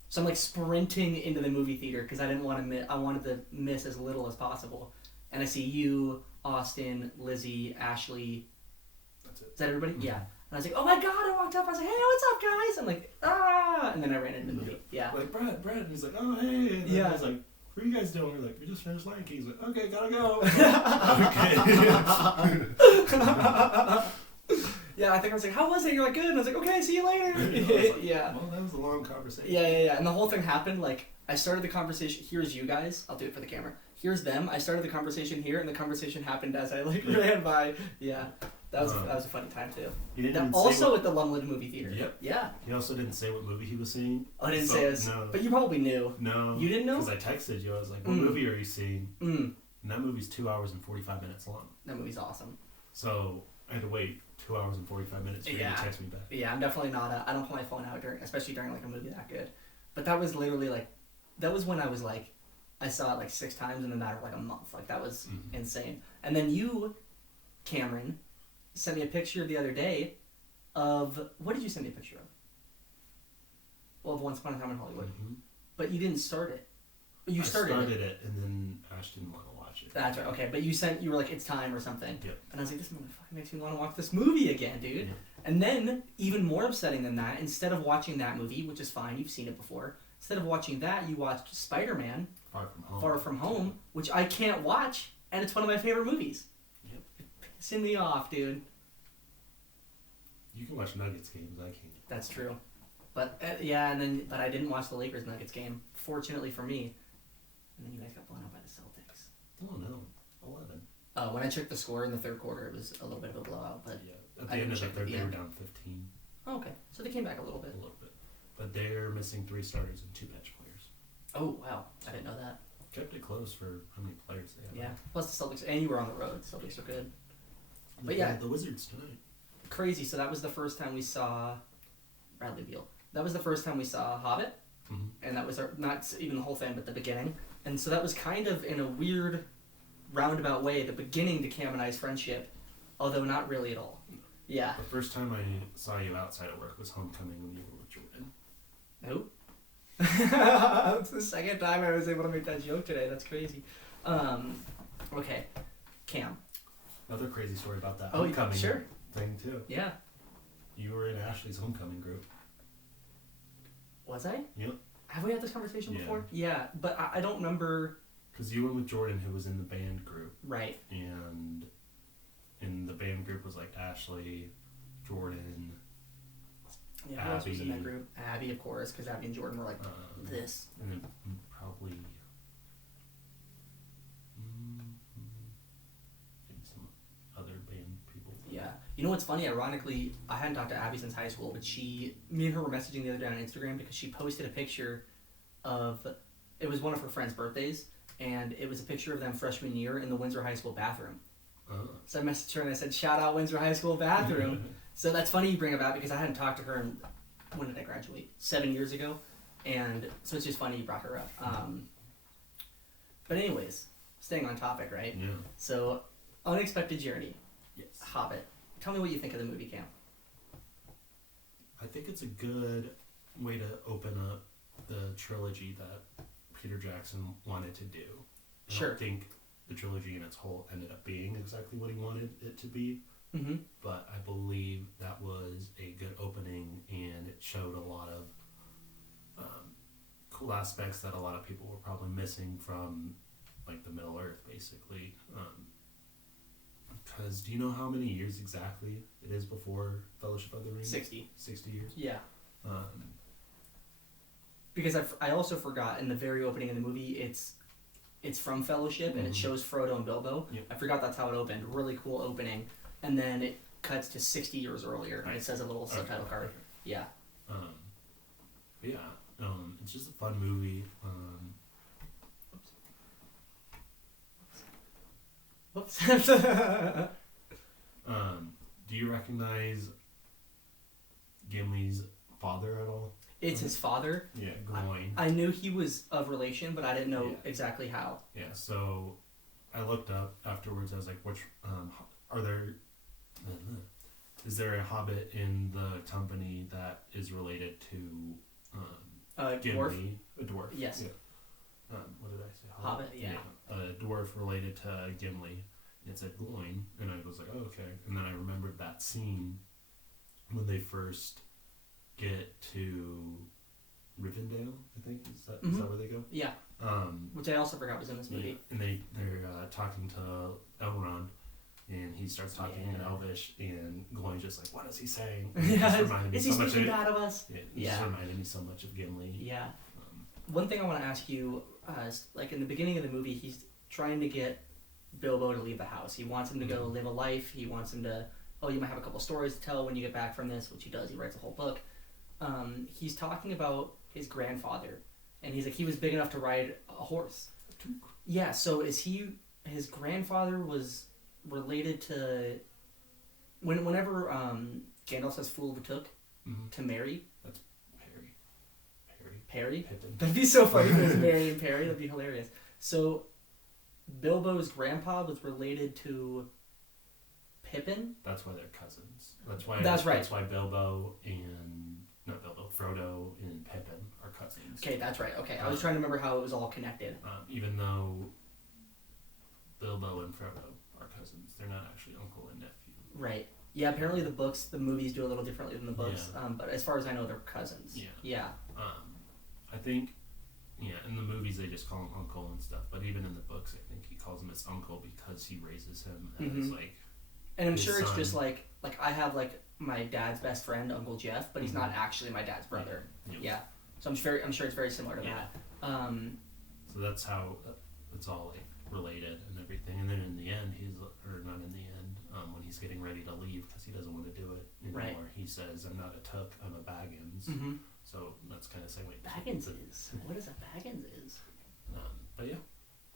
so I'm like sprinting into the movie theater because I didn't want to miss. I wanted to miss as little as possible. And I see you, Austin, Lizzie, Ashley. That's it. Is that everybody? Mm-hmm. Yeah. And I was like, oh my god! I walked up. I was like, hey, what's up, guys? I'm like, ah! And then I ran into the movie. Yeah. Like Brad. And he's like, oh hey. And then Yeah. I was like, what are you guys doing? We're like, we just finished Lion King. He's like, okay, gotta go. Okay. Yeah, I think I was like, how was it? You're like, good. And I was like, okay, see you later. Like, Yeah. Well, that was a long conversation. Yeah. And the whole thing happened, like, I started the conversation, here's you guys. I'll do it for the camera. Here's them. I started the conversation here, and the conversation happened as I, like, ran by. Yeah. That was a funny time, too. He didn't even Also at the Lumley movie theater. Yep. Yeah. He also didn't say what movie he was seeing. I didn't say it. No. But you probably knew. No. You didn't know? Because I texted you. I was like, what movie are you seeing? Mm. And that movie's 2 hours and 45 minutes long. That movie's awesome. So I had to wait 2 hours and 45 minutes for you to text me back. Yeah, I'm definitely not I don't pull my phone out especially during like a movie that good. But that was literally like, that was when I was like, I saw it like 6 times in a matter of like a month. Like that was insane. And then you, Cameron, sent me a picture the other day of, what did you send me a picture of? Well, of Once Upon a Time in Hollywood. Mm-hmm. But you didn't start it. I started it, and then Ash didn't want to watch it. That's right, okay. But you were like, it's time or something. Yep. And I was like, this motherfucker makes me want to watch this movie again, dude. Yeah. And then, even more upsetting than that, instead of watching that movie, which is fine, you've seen it before, instead of watching that, you watched Spider-Man, Far From Home, which I can't watch, and it's one of my favorite movies. Yep. It's pissing me off, dude. You can watch Nuggets games, I can't. That's true. But, but I didn't watch the Lakers-Nuggets game, fortunately for me. And then you guys got blown out by the Celtics. Oh, no. 11. When I checked the score in the third quarter, it was a little bit of a blowout, but... Yeah. At the end of the third, they were down 15. Oh, okay. So they came back a little bit. A little bit. But they're missing 3 starters and 2 bench players. Oh, wow. I didn't know that. Kept it close for how many players they have. Yeah. Plus the Celtics, and you were on the road. The Celtics are good. But yeah. The Wizards tonight. Crazy. So that was the first time we saw Bradley Beal. That was the first time we saw Hobbit. Mm-hmm. And that was not even the whole thing, but the beginning. And so that was kind of, in a weird, roundabout way, the beginning to Cam and I's friendship, although not really at all. Yeah. The first time I saw you outside of work was homecoming when you were with Jordan. Nope. That's the second time I was able to make that joke today. That's crazy. Okay. Cam. Another crazy story about that Oh, homecoming sure. thing, too. Yeah. You were in Ashley's homecoming group. Was I? Yep. Have we had this conversation Yeah. before? Yeah, but I don't remember. Because you went with Jordan, who was in the band group. Right. And in the band group was like Ashley, Jordan, Yeah, who else was in that Abby. group? Abby, of course, because Abby and Jordan were like this. and then probably maybe some other band people. Yeah. You know what's funny? Ironically, I hadn't talked to Abby since high school, but me and her were messaging the other day on Instagram because she posted a picture of, it was one of her friends' birthdays, and it was a picture of them freshman year in the Windsor High School bathroom. So I messaged her and I said, shout out Windsor High School bathroom. So that's funny you bring up that because I hadn't talked to her in, when did I graduate? 7 years ago. And so it's just funny you brought her up. But anyways, staying on topic, right? Yeah. So, Unexpected Journey. Yes. Hobbit. Tell me what you think of the movie, Cam. I think it's a good way to open up the trilogy that Peter Jackson wanted to do. I don't think the trilogy in its whole ended up being exactly what he wanted it to be. Mm-hmm. But I believe that was a good opening, and it showed a lot of cool aspects that a lot of people were probably missing from, like, the Middle Earth, basically. Because do you know how many years exactly it is before Fellowship of the Ring? 60. 60 years? Yeah. Because I also forgot in the very opening of the movie, it's from Fellowship, and it shows Frodo and Bilbo. Yep. I forgot that's how it opened. Really cool opening. And then it cuts to 60 years earlier, and it says a little subtitle card. Yeah. It's just a fun movie. Whoops. Do you recognize Gimli's father at all? It's his father. Yeah, Gawain. I knew he was of relation, but I didn't know exactly how. Yeah, so I looked up afterwards. I was like, which are there Is there a Hobbit in the company that is related to Dwarf? Gimli? A dwarf. Yes. Yeah. What did I say? Hobbit, yeah. A dwarf related to Gimli. It said Gloin, and I was like, oh, okay. And then I remembered that scene when they first get to Rivendell, I think. Is that where they go? Yeah. Which I also forgot was in this movie. Yeah. And they're talking to Elrond, and he starts talking in Elvish, and Gloin's just like, what is he saying? Is he speaking bad of us? Yeah, just reminded me so much of Gimli. Yeah. One thing I want to ask you, like in the beginning of the movie, he's trying to get Bilbo to leave the house. He wants him to go live a life. He wants him to, you might have a couple stories to tell when you get back from this, which he does. He writes a whole book. He's talking about his grandfather, and he's like, he was big enough to ride a horse. Yeah, so is his grandfather was related to, whenever Gandalf says fool overtook to Merry. That's Perry? Pippin. That'd be so funny if it was Merry and Perry. That'd be hilarious. So Bilbo's grandpa was related to Pippin. That's why they're cousins. That's right. That's why Frodo and Pippin are cousins. Okay, that's right. Okay, I was trying to remember how it was all connected. Even though Bilbo and Frodo are cousins, they're not actually uncle and nephew. Right. Yeah. Apparently, the movies do a little differently than the books. Yeah. But as far as I know, they're cousins. Yeah. Yeah. I think. Yeah, in the movies they just call him uncle and stuff, but even in the books I think he calls him his uncle because he raises him as like. And I'm sure it's just like I have like my dad's best friend, Uncle Jeff, but he's not actually my dad's brother. Yeah. So I'm sure it's very similar to that. So that's how it's all like related and everything, and then in the end when he's getting ready to leave because he doesn't want to do it anymore, he says, "I'm not a Took, I'm a Baggins." So that's kind of saying Baggins is. What is a Baggins is? But yeah.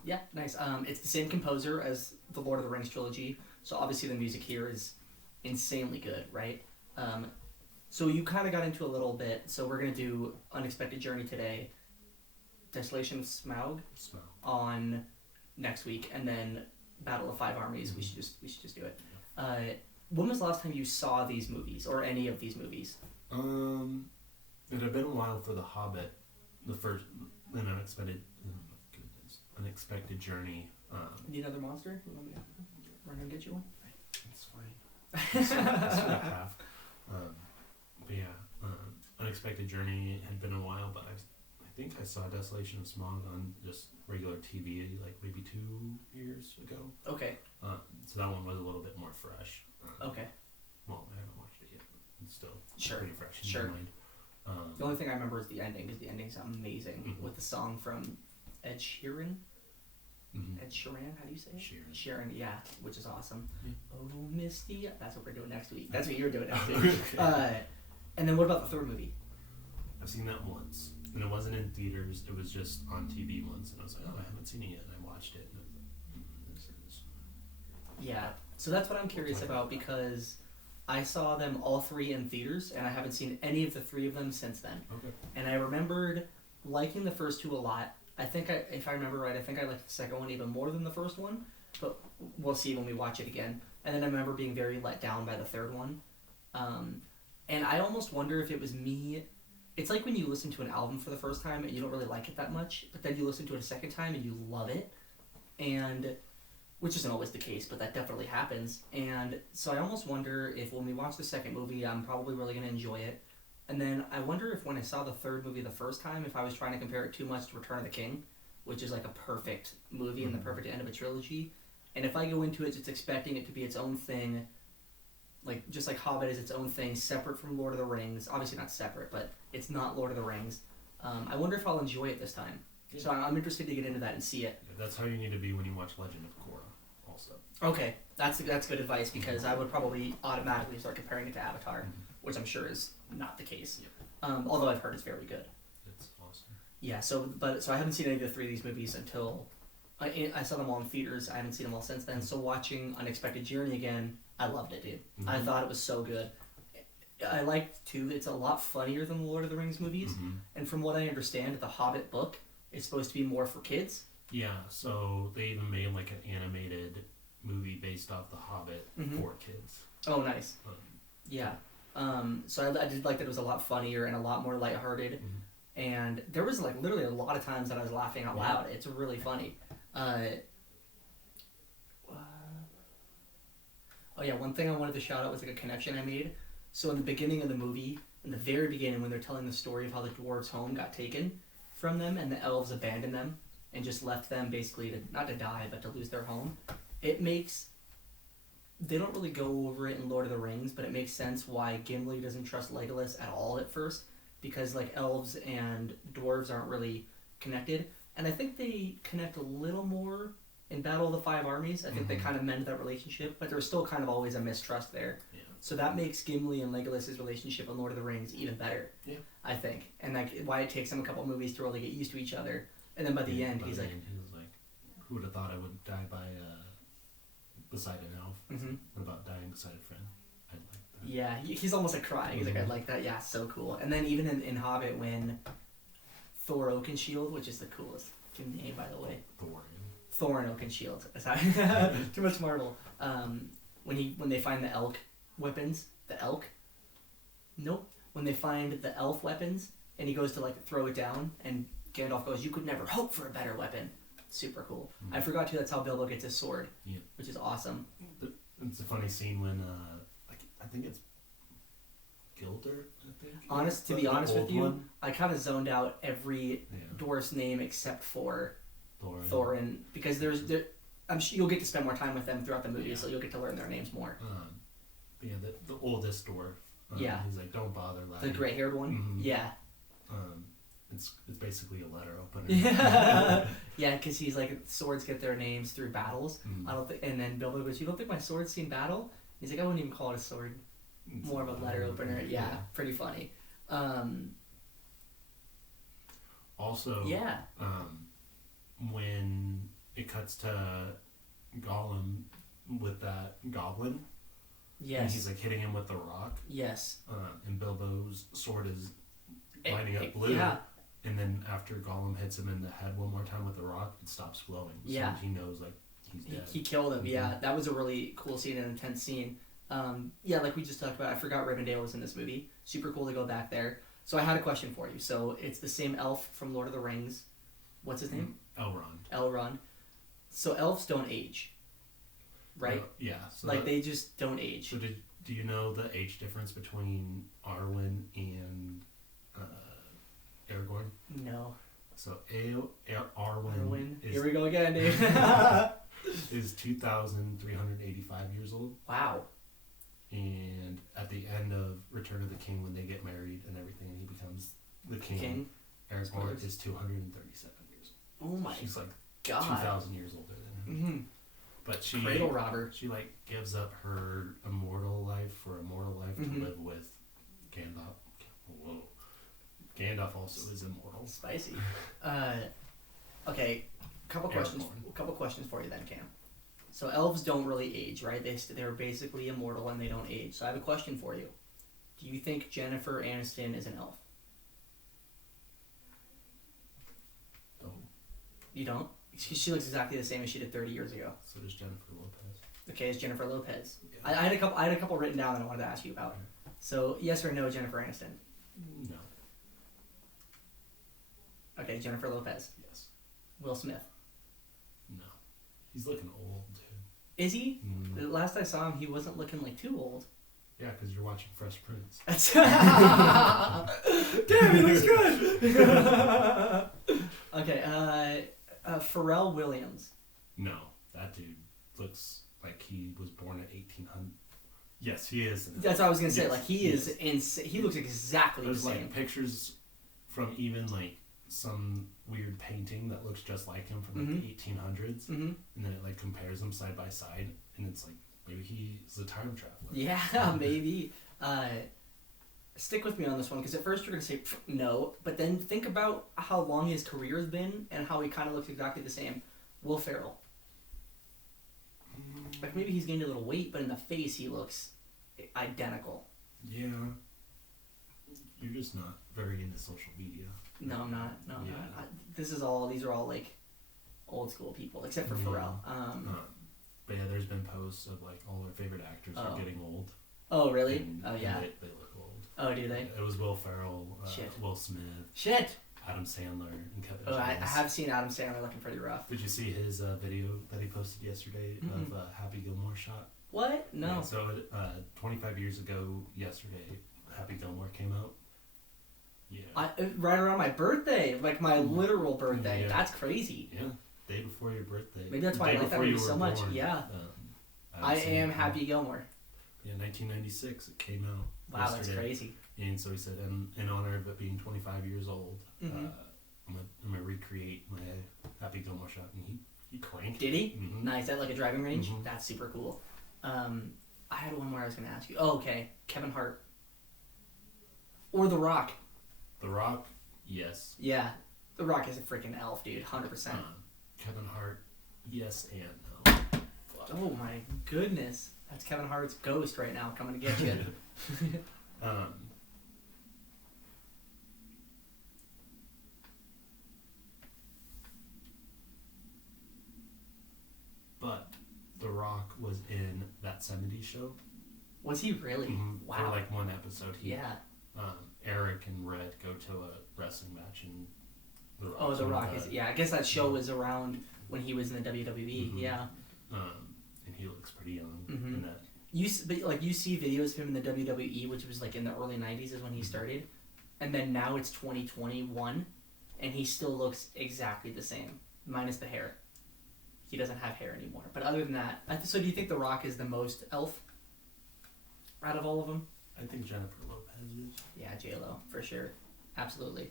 Yeah, nice. It's the same composer as the Lord of the Rings trilogy, so obviously the music here is insanely good, right? So you kind of got into a little bit. So we're gonna do Unexpected Journey today, Desolation of Smaug on next week, and then Battle of Five Armies. We should just do it. When was the last time you saw these movies or any of these movies? It had been a while for The Hobbit, the first, an Unexpected Journey. Need another monster? You want me to run and get you one? It's fine. That's what I have. But yeah, Unexpected Journey had been a while, but I think I saw Desolation of Smaug on just regular TV like maybe 2 years ago. Okay. So that one was a little bit more fresh. Okay. Well, I haven't watched it yet, but it's still pretty fresh in my mind. The only thing I remember is the ending, because the ending's amazing with the song from Ed Sheeran. Ed Sheeran, how do you say it? Sheeran, yeah, which is awesome. Oh, Misty, that's what we're doing next week. That's what you're doing next week. And then what about the third movie? I've seen that once, and it wasn't in theaters. It was just on TV once, and I was like, I haven't seen it yet, and I watched it, and I was like, this is... Yeah, so that's what I'm curious about, because I saw them all three in theaters, and I haven't seen any of the three of them since then. Okay. And I remembered liking the first two a lot. If I remember right, I think I liked the second one even more than the first one, but we'll see when we watch it again. And then I remember being very let down by the third one. And I almost wonder if it was me. It's like when you listen to an album for the first time and you don't really like it that much, but then you listen to it a second time and you love it. And which isn't always the case, but that definitely happens. And so I almost wonder if when we watch the second movie, I'm probably really going to enjoy it. And then I wonder if when I saw the third movie the first time, if I was trying to compare it too much to Return of the King, which is like a perfect movie and the perfect end of a trilogy. And if I go into it just expecting it to be its own thing, like just like Hobbit is its own thing, separate from Lord of the Rings, obviously not separate, but it's not Lord of the Rings, I wonder if I'll enjoy it this time. Yeah. So I'm interested to get into that and see it. Yeah, that's how you need to be when you watch Legend of Korra also. Okay, that's good advice, because I would probably automatically start comparing it to Avatar, which I'm sure is not the case. Yep. Although I've heard it's very good. It's awesome. Yeah, so I haven't seen any of the three of these movies until I saw them all in theaters. I haven't seen them all since then. So watching Unexpected Journey again, I loved it, dude. I thought it was so good. I liked too. It's a lot funnier than the Lord of the Rings movies, and from what I understand, the Hobbit book is supposed to be more for kids. Yeah, so they even made like an animated movie based off the Hobbit for kids. Oh, nice. Yeah. So I did like that it was a lot funnier and a lot more lighthearted. Mm-hmm. And there was like literally a lot of times that I was laughing out loud. It's really funny. Oh yeah, one thing I wanted to shout out was like a connection I made. So in the beginning of the movie, in the very beginning, when they're telling the story of how the dwarves' home got taken from them and the elves abandoned them and just left them basically to not to die but to lose their home, it makes, they don't really go over it in Lord of the Rings, but it makes sense why Gimli doesn't trust Legolas at all at first, because like elves and dwarves aren't really connected, and I think they connect a little more in Battle of the Five Armies. I think they kind of mend that relationship, but there's still kind of always a mistrust there. Yeah. So that makes Gimli and Legolas's relationship in Lord of the Rings even better. Yeah. I think, and like why it takes them a couple movies to really get used to each other, and then by the end he's like, he was like, "Who would have thought I would die by beside an elf? mm-hmm. What about dying beside a friend? I like that." Yeah, he's almost like crying. He's like, I like that. Yeah, so cool. And then even in Hobbit, when Thor Oakenshield, which is the coolest name by the way, Thorin Oakenshield. Too much Marvel. When they find the elk weapons, when they find the elf weapons, and he goes to like throw it down, and Gandalf goes, "You could never hope for a better weapon." Super cool. Mm-hmm. I forgot too. That's how Bilbo gets his sword, which is awesome. It's a funny scene when I think it's Gilder. To be honest with you, I kind of zoned out every dwarf's name except for Thorin, because I'm sure you'll get to spend more time with them throughout the movie, so you'll get to learn their names more. The oldest dwarf. He's like, "Don't bother, lad." The gray-haired one. Mm-hmm. Yeah. It's basically a letter opener. Yeah, because he's like, swords get their names through battles. Mm-hmm. I don't think, and then Bilbo goes, "You don't think my sword's seen battle?" He's like, "I wouldn't even call it a sword. More of a letter opener." Yeah, pretty funny. Also, when it cuts to Gollum with that goblin, and he's like hitting him with the rock. Yes. And Bilbo's sword is lighting up blue. Yeah. And then after Gollum hits him in the head one more time with the rock, it stops glowing. So he knows like he's dead. He killed him. Yeah, that was a really cool scene, an intense scene. Like we just talked about, I forgot Rivendell was in this movie. Super cool to go back there. So I had a question for you. So it's the same elf from Lord of the Rings. What's his name? Elrond. So elves don't age, right? So they just don't age. So do you know the age difference between Arwen and Aragorn? No. So Arwen is, here we go again, dude. is 2,385 years old. Wow. And at the end of Return of the King, when they get married and everything, and he becomes the king. Aragorn is 237 years old. Oh my She's like God. 2,000 years older than him. Mm-hmm. But she cradle robber. She like gives up her immortal life for a mortal life to live with Gandalf. Whoa. Gandalf also is immortal. Spicy. Okay. Couple questions for you then, Cam. So elves don't really age, right? They're basically immortal and they don't age. So I have a question for you. Do you think Jennifer Aniston is an elf? No. You don't? She looks exactly the same as she did 30 years ago. So does Jennifer Lopez. Okay, it's Jennifer Lopez. Yeah. I had a couple written down that I wanted to ask you about. Okay. So yes or no, Jennifer Aniston? No. Okay, Jennifer Lopez. Yes. Will Smith. No. He's looking old, dude. Is he? The last I saw him, he wasn't looking like too old. Yeah, because you're watching Fresh Prince. Damn, he looks good. Okay, Pharrell Williams. No, that dude looks like he was born in 1800. Yes, he is. That's what I was gonna say. Like he is insane. He looks exactly the same. There's like pictures from even like some weird painting that looks just like him from like the 1800s, and then it like compares them side by side, and it's like maybe he's a time traveler. Yeah, maybe. Stick with me on this one, because at first you're gonna say no, but then think about how long his career has been and how he kind of looks exactly the same. Will Ferrell. Like maybe he's gained a little weight, but in the face he looks identical. Yeah. You're just not very into social media. No, I'm not. No, I'm not. These are all like old school people, except for Pharrell. But yeah, there's been posts of like all our favorite actors are getting old. Oh, really? And, Oh, yeah. And they look old. Oh, do they? It was Will Ferrell, Shit. Will Smith, Shit! Adam Sandler, and Kevin Oh, I James. have seen Adam Sandler looking pretty rough. Did you see his video that he posted yesterday of Happy Gilmore shot? What? No. Yeah, so 25 years ago yesterday, Happy Gilmore came out. Yeah. Right around my birthday, like my literal birthday. Yeah. That's crazy. Yeah, day before your birthday. Maybe that's why I like that movie so much. Yeah. I am Happy Gilmore. Yeah, 1996 it came out. Wow, yesterday. that's crazy. And so he said, in honor of it being 25 years old, I'm gonna recreate my Happy Gilmore shot, and he cranked. Did he? Mm-hmm. Nice. At like a driving range. Mm-hmm. That's super cool. I had one more I was gonna ask you. Oh, okay. Kevin Hart. Or The Rock. The Rock, yes. Yeah, The Rock is a freaking elf, dude. 100%. Kevin Hart, yes and no. Oh my goodness, that's Kevin Hart's ghost right now coming to get you. But The Rock was in that 70s show. Was he really? Mm-hmm. Wow. For like one episode, Yeah. Eric and Red go to a wrestling match, and The Rock. Oh, The Rock is. Yeah, I guess that show was around when he was in the WWE. Mm-hmm. Yeah. And he looks pretty young Mm-hmm. in that. But like you see videos of him in the WWE, which was like in the early '90s is when he started, and then now it's 2021, and he still looks exactly the same, minus the hair. He doesn't have hair anymore. But other than that, so do you think The Rock is the most elf out of all of them? I think Jennifer Lopez is. Yeah, J-Lo, for sure. Absolutely.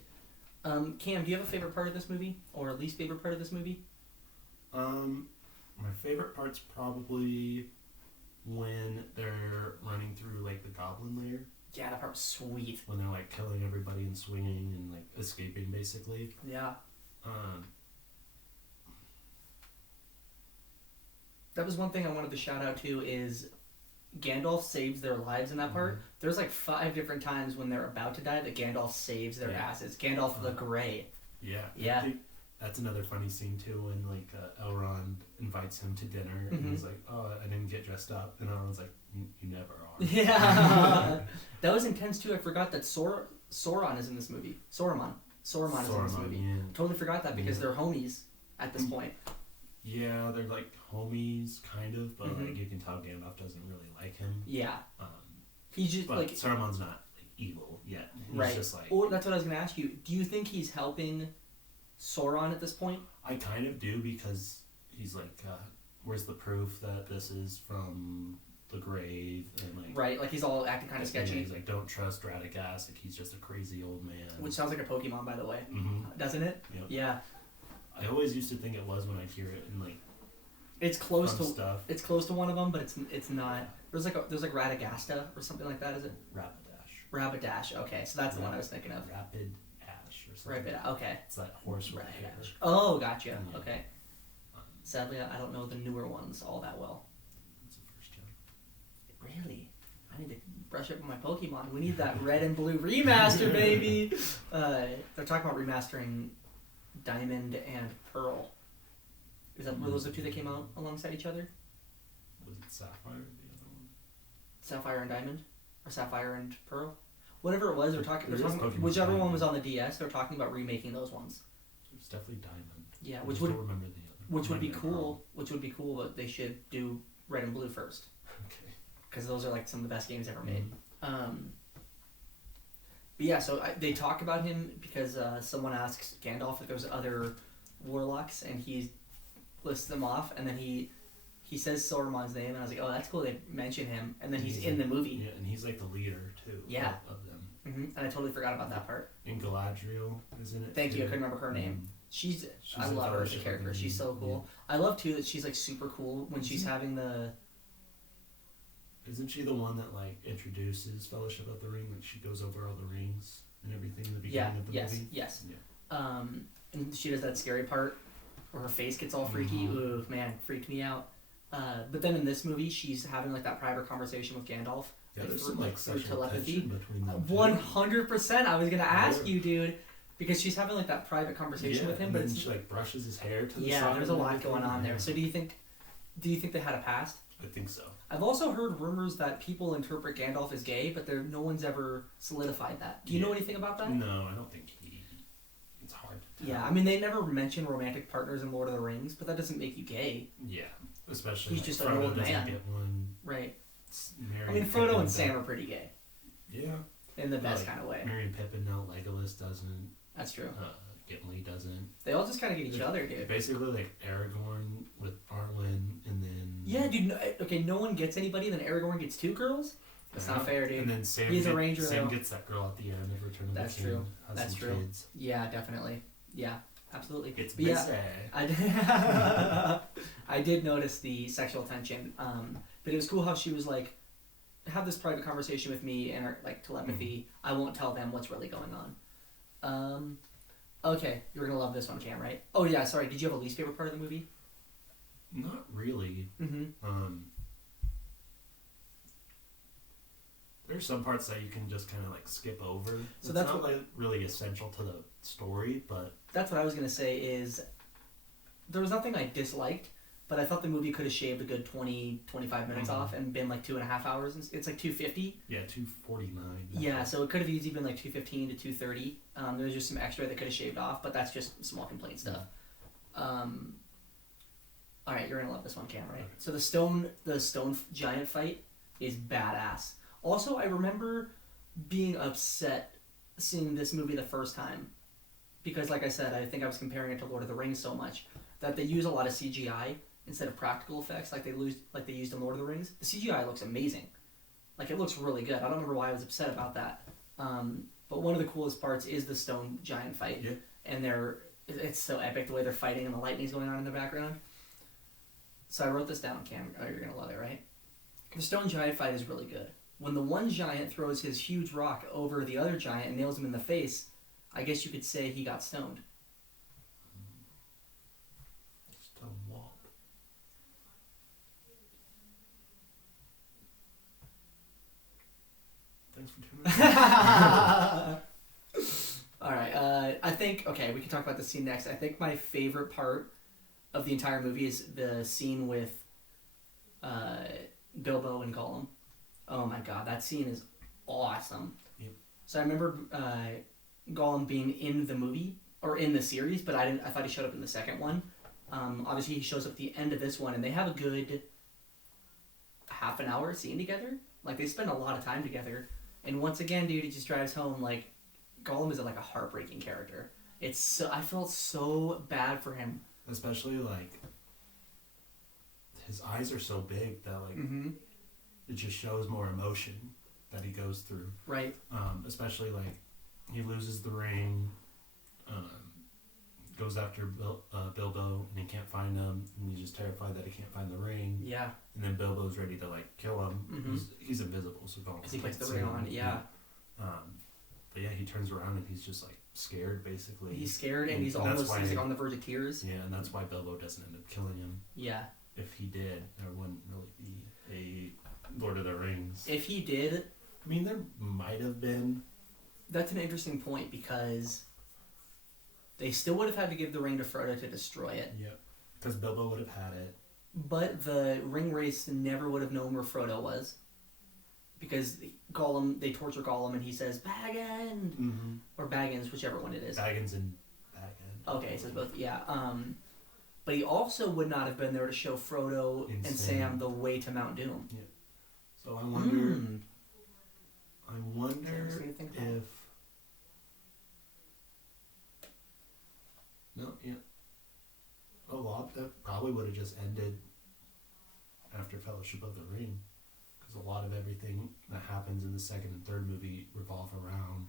Cam, do you have a favorite part of this movie? Or least favorite part of this movie? My favorite part's probably when they're running through like the goblin lair. Yeah, that part was sweet. When they're like killing everybody and swinging and like escaping basically. Yeah. That was one thing I wanted to shout out to is Gandalf saves their lives in that part. Mm-hmm. There's like 5 different times when they're about to die that Gandalf saves their asses. Gandalf the Grey. Yeah. Yeah. I think that's another funny scene too when like Elrond invites him to dinner and he's like, "Oh, I didn't get dressed up," and Elrond's like, "You never are." Yeah. That was intense too. I forgot that Sauron is in this movie. Saruman is in this movie. Yeah. Totally forgot that because they're homies at this point. Yeah, they're like homies, kind of, but like you can tell Gandalf doesn't really like him. Yeah. He's just but like Saruman's not like evil yet. He's right. just like. Or that's what I was gonna ask you. Do you think he's helping Sauron at this point? I kind of do because he's like, where's the proof that this is from the grave and like. Right, like he's all acting kind of sketchy. Yeah, he's like, don't trust Radagast. Like he's just a crazy old man. Which sounds like a Pokemon, by the way. Mm-hmm. Doesn't it? Yep. Yeah. I always used to think it was when I hear it and like. It's close to stuff. It's close to one of them, but it's not. There's like Radagasta or something like that. Is it? Rapidash. Okay, so that's the one I was thinking of. Rapid Ash or something. Rapid. Okay. It's that horse with hair. Oh, gotcha. Yeah. Okay. Sadly, I don't know the newer ones all that well. It's the first gen. Really? I need to brush up on my Pokemon. We need that red and blue remaster, baby. They're talking about remastering Diamond and Pearl. Were those the 2 that came out alongside each other? Was it Sapphire or the other one? Sapphire and Diamond? Or Sapphire and Pearl? Whatever it was, they're talking whichever Diamond. one was on the DS, they're talking about remaking those ones. It's definitely Diamond. Yeah, I which just would don't remember the other. which would be Pearl. cool. Which would be cool, but they should do Red and Blue first. Okay. Because those are like some of the best games ever made. But yeah, so they talk about him because someone asks Gandalf if there's other warlocks, and he lists them off, and then he says Saruman's name, and I was like, oh, that's cool. They mention him, and then he's in the movie. Yeah, and he's like the leader too. Yeah. Of them. And I totally forgot about that part. And Galadriel is in it. Thank you. I too. couldn't remember her name. She's I in love her as a Fellowship of character. the She's so Ring. cool. I love too that she's like super cool when she's having the. Isn't she the one that like introduces Fellowship of the Ring? Like she goes over all the rings and everything in the beginning of the movie. Yes. Yeah. And she does that scary part where her face gets all freaky. Ooh, man, freaked me out. But then in this movie, she's having like that private conversation with Gandalf. Yeah, like, there's through, some like through sexual telepathy. tension between them. 100%. I was gonna ask Yeah. you, dude, because she's having like that private conversation with him. And But then it's, she like brushes his hair to the side. yeah, there's a and lot everything. going on there. Yeah. So do you think they had a past? I think so. I've also heard rumors that people interpret Gandalf as gay, but no one's ever solidified that. Do you know anything about that? No, I don't think it's hard to tell. Yeah, I mean, they never mention romantic partners in Lord of the Rings, but that doesn't make you gay. Yeah, especially he's just Frodo an old doesn't man. get one. Right. Merry I mean, Pippin Frodo and Sam are pretty gay. Yeah. In the best kind of way. Merry and Pippin, no, Legolas doesn't. That's true. Gimli doesn't. They all just kind of get each other, dude. Basically, like Aragorn with Arwen, and then... Yeah, dude. Okay, no one gets anybody, then Aragorn gets 2 girls? That's not fair, dude. And then Sam, he's a ranger, Sam gets that girl at the end of Return of the King. That's true. Has That's some true. Kids. Yeah, definitely. Yeah, absolutely. It's busy. I did notice the sexual tension, but it was cool how she was like, have this private conversation with me and like telepathy. I won't tell them what's really going on. Okay, you're gonna love this one, Cam, right? Oh yeah, sorry. Did you have a least favorite part of the movie? Not really. Mm-hmm. There's some parts that you can just kind of like skip over. So that's not like really essential to the story, but that's what I was gonna say. Is there was nothing I disliked, but I thought the movie could have shaved a good 20-25 minutes off and been like 2.5 hours. It's like 2:50. Yeah, 2:49. Yeah, so it could have easily been like 2:15 to 2:30. There was just some extra that could have shaved off, but that's just small complaint stuff. All right, you're gonna love this one, Cam, right? Okay. So the stone giant fight is badass. Also, I remember being upset seeing this movie the first time because, like I said, I think I was comparing it to Lord of the Rings so much that they use a lot of CGI instead of practical effects like they used in Lord of the Rings. The CGI looks amazing. Like, it looks really good. I don't remember why I was upset about that. But one of the coolest parts is the stone giant fight. Yeah. And it's so epic the way they're fighting and the lightning's going on in the background. So I wrote this down, Cam. Oh, you're going to love it, right? The stone giant fight is really good. When the one giant throws his huge rock over the other giant and nails him in the face, I guess you could say he got stoned. Stonewalled. Thanks for tuning in. All right. I think, okay, we can talk about the scene next. I think my favorite part of the entire movie is the scene with Bilbo and Gollum. Oh my god, that scene is awesome. Yep. So I remember Gollum being in the movie, or in the series, but I thought he showed up in the second one. Obviously he shows up at the end of this one, and they have a good half an hour scene together. Like, they spend a lot of time together. And once again, dude, he just drives home, like, Gollum is like a heartbreaking character. I felt so bad for him. Especially, like, his eyes are so big that, like, it just shows more emotion that he goes through. Right. Especially, like, he loses the ring, goes after Bilbo, and he can't find him, and he's just terrified that he can't find the ring. Yeah. And then Bilbo's ready to, like, kill him. He's invisible, so Gollum because he puts the ring on, yeah. But yeah, he turns around and he's just, like, scared, basically. He's scared, and he's like on the verge of tears. Yeah, and that's why Bilbo doesn't end up killing him. Yeah. If he did, there wouldn't really be a Lord of the Rings. If he did... I mean, there might have been. That's an interesting point, because they still would have had to give the ring to Frodo to destroy it. Yep. Because Bilbo would have had it. But the ring race never would have known where Frodo was. Because Gollum, they torture Gollum, and he says, Baggins! Mm-hmm. Or Baggins, whichever one it is. Baggins and Baggins. Okay, so both, yeah. But he also would not have been there to show Frodo and Sam the way to Mount Doom. Yeah. So I wonder... I wonder if... No, yeah. A lot that probably would have just ended after Fellowship of the Ring. Because a lot of everything that happens in the second and third movie revolve around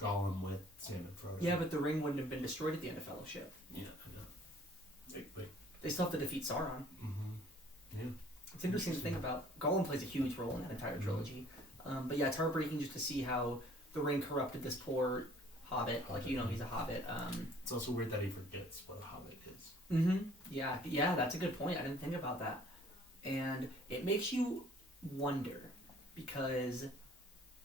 Gollum with Sam and Frodo. Yeah, but the ring wouldn't have been destroyed at the end of Fellowship. Yeah, I know. They still have to defeat Sauron. Mm-hmm. Yeah. It's interesting to think about. Gollum plays a huge role in that entire trilogy. But yeah, it's heartbreaking just to see how the ring corrupted this poor Hobbit. Like, he's a Hobbit. It's also weird that he forgets what a Hobbit is. Mm-hmm. Yeah, that's a good point. I didn't think about that. And it makes you wonder, because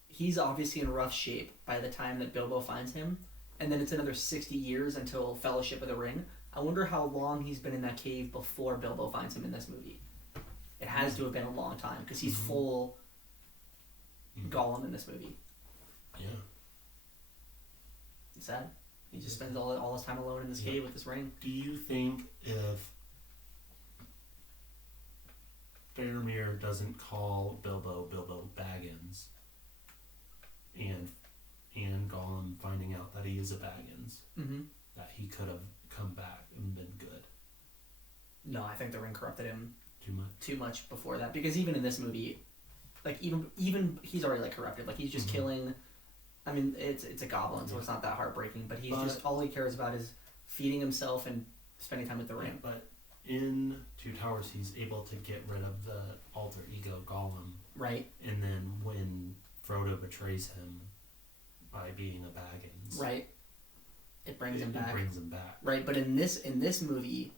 he's obviously in rough shape by the time that Bilbo finds him, and then it's another 60 years until Fellowship of the Ring. I wonder how long he's been in that cave before Bilbo finds him in this movie. It has to have been a long time because he's Mhm. full Mhm. Gollum in this movie. Yeah. It's sad. He just spends all his time alone in this cave with this ring. Do you think if Faramir doesn't call Bilbo Baggins, and Gollum finding out that he is a Baggins, Mm-hmm. that he could have come back and been good? No, I think the ring corrupted him Too much. too much before that, because even in this movie, like even he's already like corrupted. Like he's just Mhm. killing. I mean, it's a goblin, so it's not that heartbreaking. But he's But- just all he cares about is feeding himself and spending time with the ring. But in Two Towers, he's able to get rid of the alter ego Gollum, Right. and then when Frodo betrays him by being a Baggins, Right. It brings him back. It brings him back. Right, but in this movie,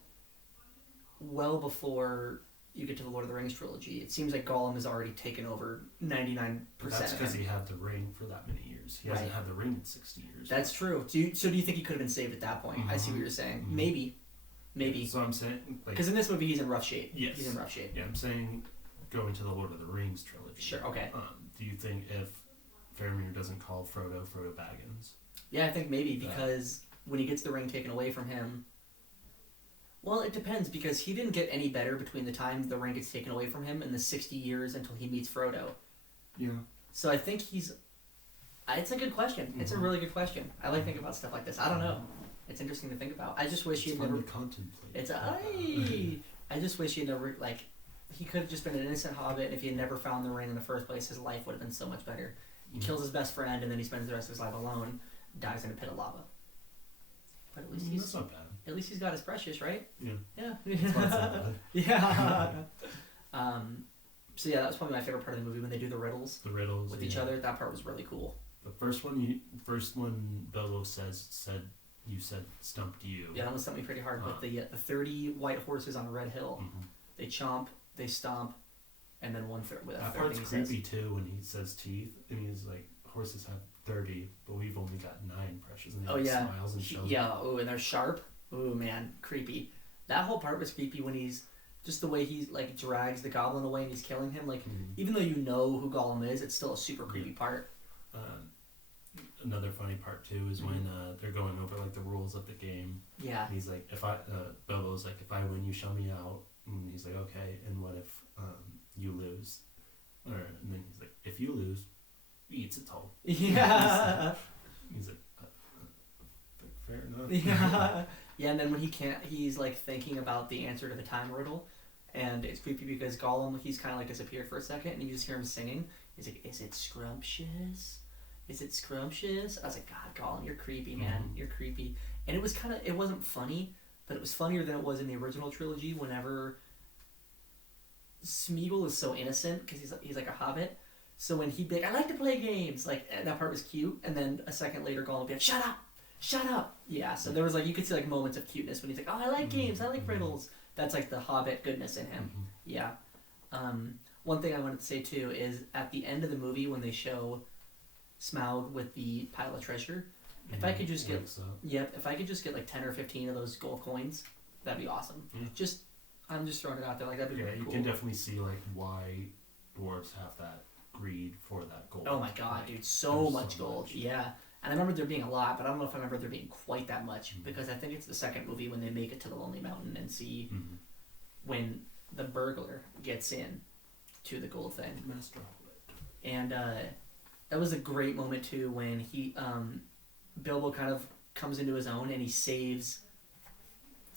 well before you get to the Lord of the Rings trilogy, it seems like Gollum has already taken over 99%. But that's because he had the ring for that many years. He hasn't had the ring in 60 years. That's true. Do you think he could have been saved at that point? I see what you're saying. Mhm. Maybe. Yeah, so I'm saying, like, Because in this movie, he's in rough shape. Yes. He's in rough shape. yeah, I'm saying going to the Lord of the Rings trilogy. Sure, okay. Do you think if Faramir doesn't call Frodo Baggins? Yeah, I think maybe, because when he gets the ring taken away from him, well, it depends, because he didn't get any better between the time the ring gets taken away from him and the 60 years until he meets Frodo. Yeah. So I think he's... It's a good question. It's a really good question. I like thinking about stuff like this. I don't know. It's interesting to think about. I just wish he had never... to contemplate. I just wish he had never, like... He could have just been an innocent hobbit, and if he had never found the ring in the first place, his life would have been so much better. He kills his best friend, and then he spends the rest of his life alone, dies in a pit of lava. But at least that's not bad. At least he's got his precious, right? Yeah. Yeah. That's not bad. Yeah. So yeah, that was probably my favorite part of the movie, when they do the riddles The riddles with each other. That part was really cool. The first one Bilbo said stumped you. Yeah, that one stumped me pretty hard. With the 30 white horses on a red hill. Mhm. They chomp, they stomp, and then with a That third part's thing he creepy too, when he says teeth, and he's like, horses have 30, but we've only got 9 precious, and he smiles and shows and they're sharp. Oh man, creepy. That whole part was creepy when he's just the way he like drags the goblin away and he's killing him. Like, even though you know who Gollum is, it's still a super creepy part. Another funny part too is when they're going over like the rules of the game. Yeah. And he's like, Bilbo's like, if I win, you show me out. And he's like, okay. And what if you lose? And then he's like, if you lose, he eats its whole. Yeah. He's like, fair enough. Yeah. Yeah, and then when he can't, he's like thinking about the answer to the time riddle, and it's creepy because Gollum, he's kind of like disappeared for a second, and you just hear him singing. He's like, "Is it scrumptious? Is it scrumptious?" I was like, "God, Gollum, you're creepy, man. You're creepy." And it was it wasn't funny, but it was funnier than it was in the original trilogy. Whenever Smeagol is so innocent because he's like a hobbit, so when he'd be like, "I like to play games," like, and that part was cute, and then a second later, Gollum would be like, "Shut up! Shut up!" Yeah, so there was like, you could see like moments of cuteness when he's like, "Oh, I like games, I like riddles." That's like the Hobbit goodness in him. Yeah. One thing I wanted to say too is at the end of the movie when they show Smaug with the pile of treasure, if I could just get if I could just get like 10 or 15 of those gold coins, that'd be awesome. I'm just throwing it out there, like, that'd be really you cool. can definitely see like why dwarves have that greed for that gold. Oh my god, like, dude, so much gold. Yeah. And I remember there being a lot, but I don't know if I remember there being quite that much, because I think it's the second movie when they make it to the Lonely Mountain and see when the burglar gets in to the gold thing. Master Hobbit. And that was a great moment too when he Bilbo kind of comes into his own and he saves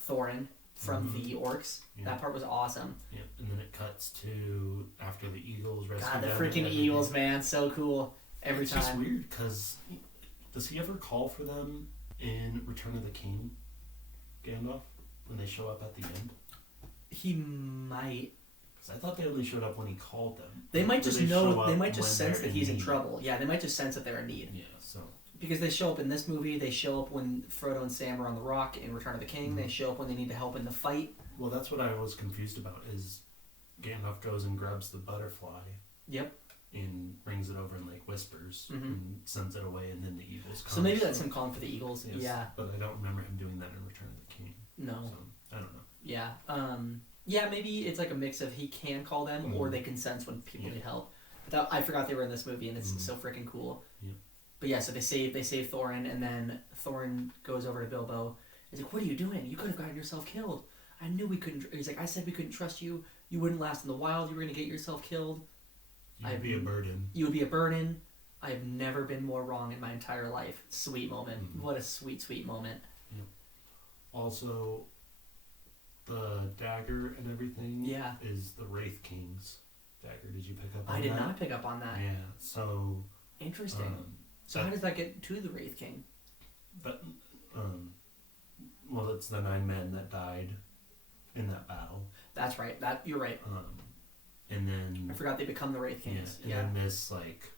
Thorin from the orcs. Yeah. That part was awesome. Yeah, and then it cuts to after the eagles rescue God, the them freaking and eagles, man, so cool every it's time. It's just weird because does he ever call for them in Return of the King, Gandalf, when they show up at the end? He might. Because I thought they only showed up when he called them. They might just know. They might when just sense they're that he's in need. trouble. Yeah, they might just sense that they're in need. Yeah, so. Because they show up in this movie, they show up when Frodo and Sam are on the rock in Return of the King. They show up when they need help in the fight. Well, that's what I was confused about. Is Gandalf goes and grabs the butterfly. Yep. And brings it over and like whispers and sends it away, and then the eagles come. So maybe that's him calling for the eagles. Yes, yeah. But I don't remember him doing that in Return of the King. No. So I don't know. Yeah. Yeah, maybe it's like a mix of he can call them or they can sense when people need help. But I forgot they were in this movie, and it's so freaking cool. Yeah. But yeah, so they save Thorin, and then Thorin goes over to Bilbo. He's like, "What are you doing? You could have gotten yourself killed. I knew we couldn't." He's like, "I said we couldn't trust you. You wouldn't last in the wild. You were gonna get yourself killed. You'd be a burden. You would be a burden. I have never been more wrong in my entire life." Sweet moment. Mm-hmm. What a sweet, sweet moment. Yeah. Also, the dagger and everything is the Wraith King's dagger. Did you pick up on that? I did not pick up on that. Yeah, so... Interesting. So how does that get to the Wraith King? But, well, it's the 9 men that died in that battle. That's right. You're right. And then... I forgot they become the Wraith Kings. Yeah, and then this, like,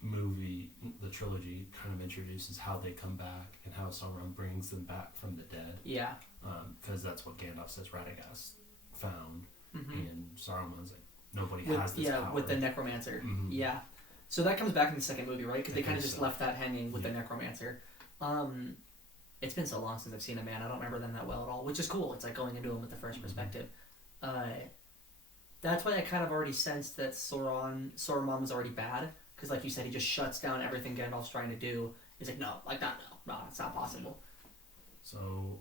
movie, the trilogy, kind of introduces how they come back and how Sauron brings them back from the dead. Yeah. Because that's what Gandalf says Radagast found. Mm-hmm. And Saruman's like, nobody has this power. Yeah, with the necromancer. Mm-hmm. Yeah. So that comes back in the second movie, right? Because they kind of just so. left that hanging with the necromancer. It's been so long since I've seen a man. I don't remember them that well at all, which is cool. It's like going into them with the fresh perspective. That's why I kind of already sensed that Saruman was already bad. Because like you said, he just shuts down everything Gandalf's trying to do. He's like, no, it's not possible. So,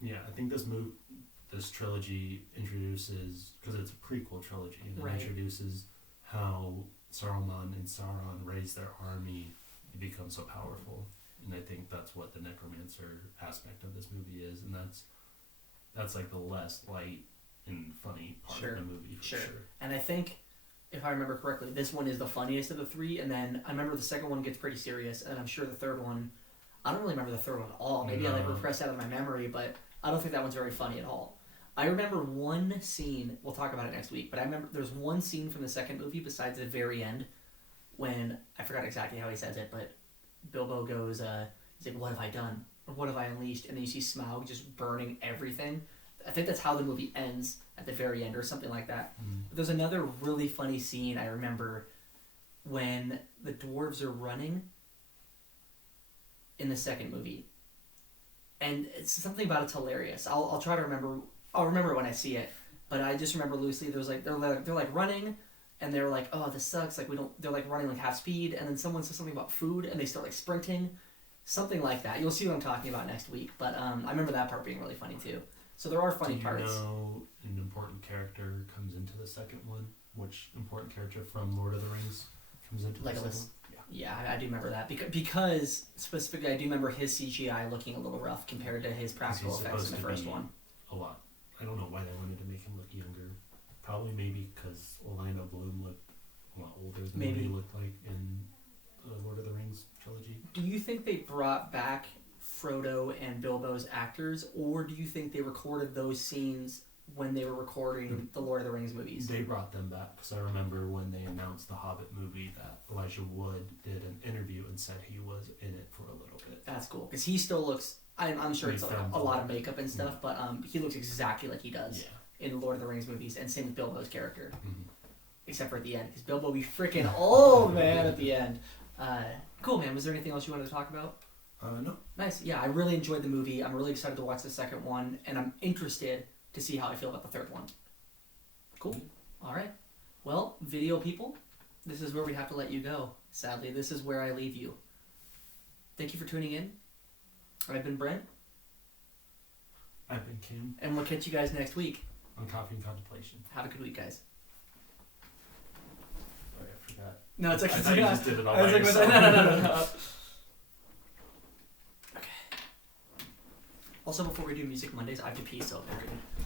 yeah, I think this trilogy introduces, because it's a prequel trilogy, and it introduces how Saruman and Sauron raise their army and become so powerful. And I think that's what the necromancer aspect of this movie is, and that's like the less light and funny part of the movie for sure. And I think, if I remember correctly, this one is the funniest of the three, and then I remember the second one gets pretty serious, and I'm sure the third one, I don't really remember the third one at all. Maybe I repressed that out of my memory, but I don't think that one's very funny at all. I remember one scene, we'll talk about it next week, but I remember there's one scene from the second movie besides the very end when, I forgot exactly how he says it, but Bilbo goes, he's like, what have I done? Or what have I unleashed? And then you see Smaug just burning everything. I think that's how the movie ends at the very end or something like that. Mm. But there's another really funny scene I remember when the dwarves are running in the second movie. And it's something about it's hilarious. I'll try to remember. I'll remember it when I see it. But I just remember loosely. There's like they're like running, and they're like, oh, this sucks. Like we don't. They're like running like half speed, and then someone says something about food, and they start like sprinting, something like that. You'll see what I'm talking about next week. But I remember that part being really funny too. So there are funny parts. Do you know an important character comes into the second one? Which important character from Lord of the Rings comes into the second one? Yeah, I do remember that because specifically I do remember his CGI looking a little rough compared to his practical effects in the first one. A lot. I don't know why they wanted to make him look younger. Probably maybe because Orlando Bloom looked a lot older than what he looked like in the Lord of the Rings trilogy. Do you think they brought back Frodo and Bilbo's actors, or do you think they recorded those scenes when they were recording the Lord of the Rings movies? They brought them back because I remember when they announced the Hobbit movie that Elijah Wood did an interview and said he was in it for a little bit. That's cool because he still looks. I'm sure it's like a lot of makeup and stuff, but he looks exactly like he does in Lord of the Rings movies, and same with Bilbo's character, except for at the end because Bilbo be freaking old man at the end. Cool, man. Was there anything else you wanted to talk about? No. Nice. Yeah, I really enjoyed the movie. I'm really excited to watch the second one, and I'm interested to see how I feel about the third one. Cool. All right. Well, video people, this is where we have to let you go. Sadly, this is where I leave you. Thank you for tuning in. I've been Brent. I've been Kim. And we'll catch you guys next week. On Coffee and Contemplation. Have a good week, guys. Sorry, I forgot. No, it's okay. I thought you just did it all by yourself. No. Okay. Also, before we do Music Mondays, I have to pee, so very good.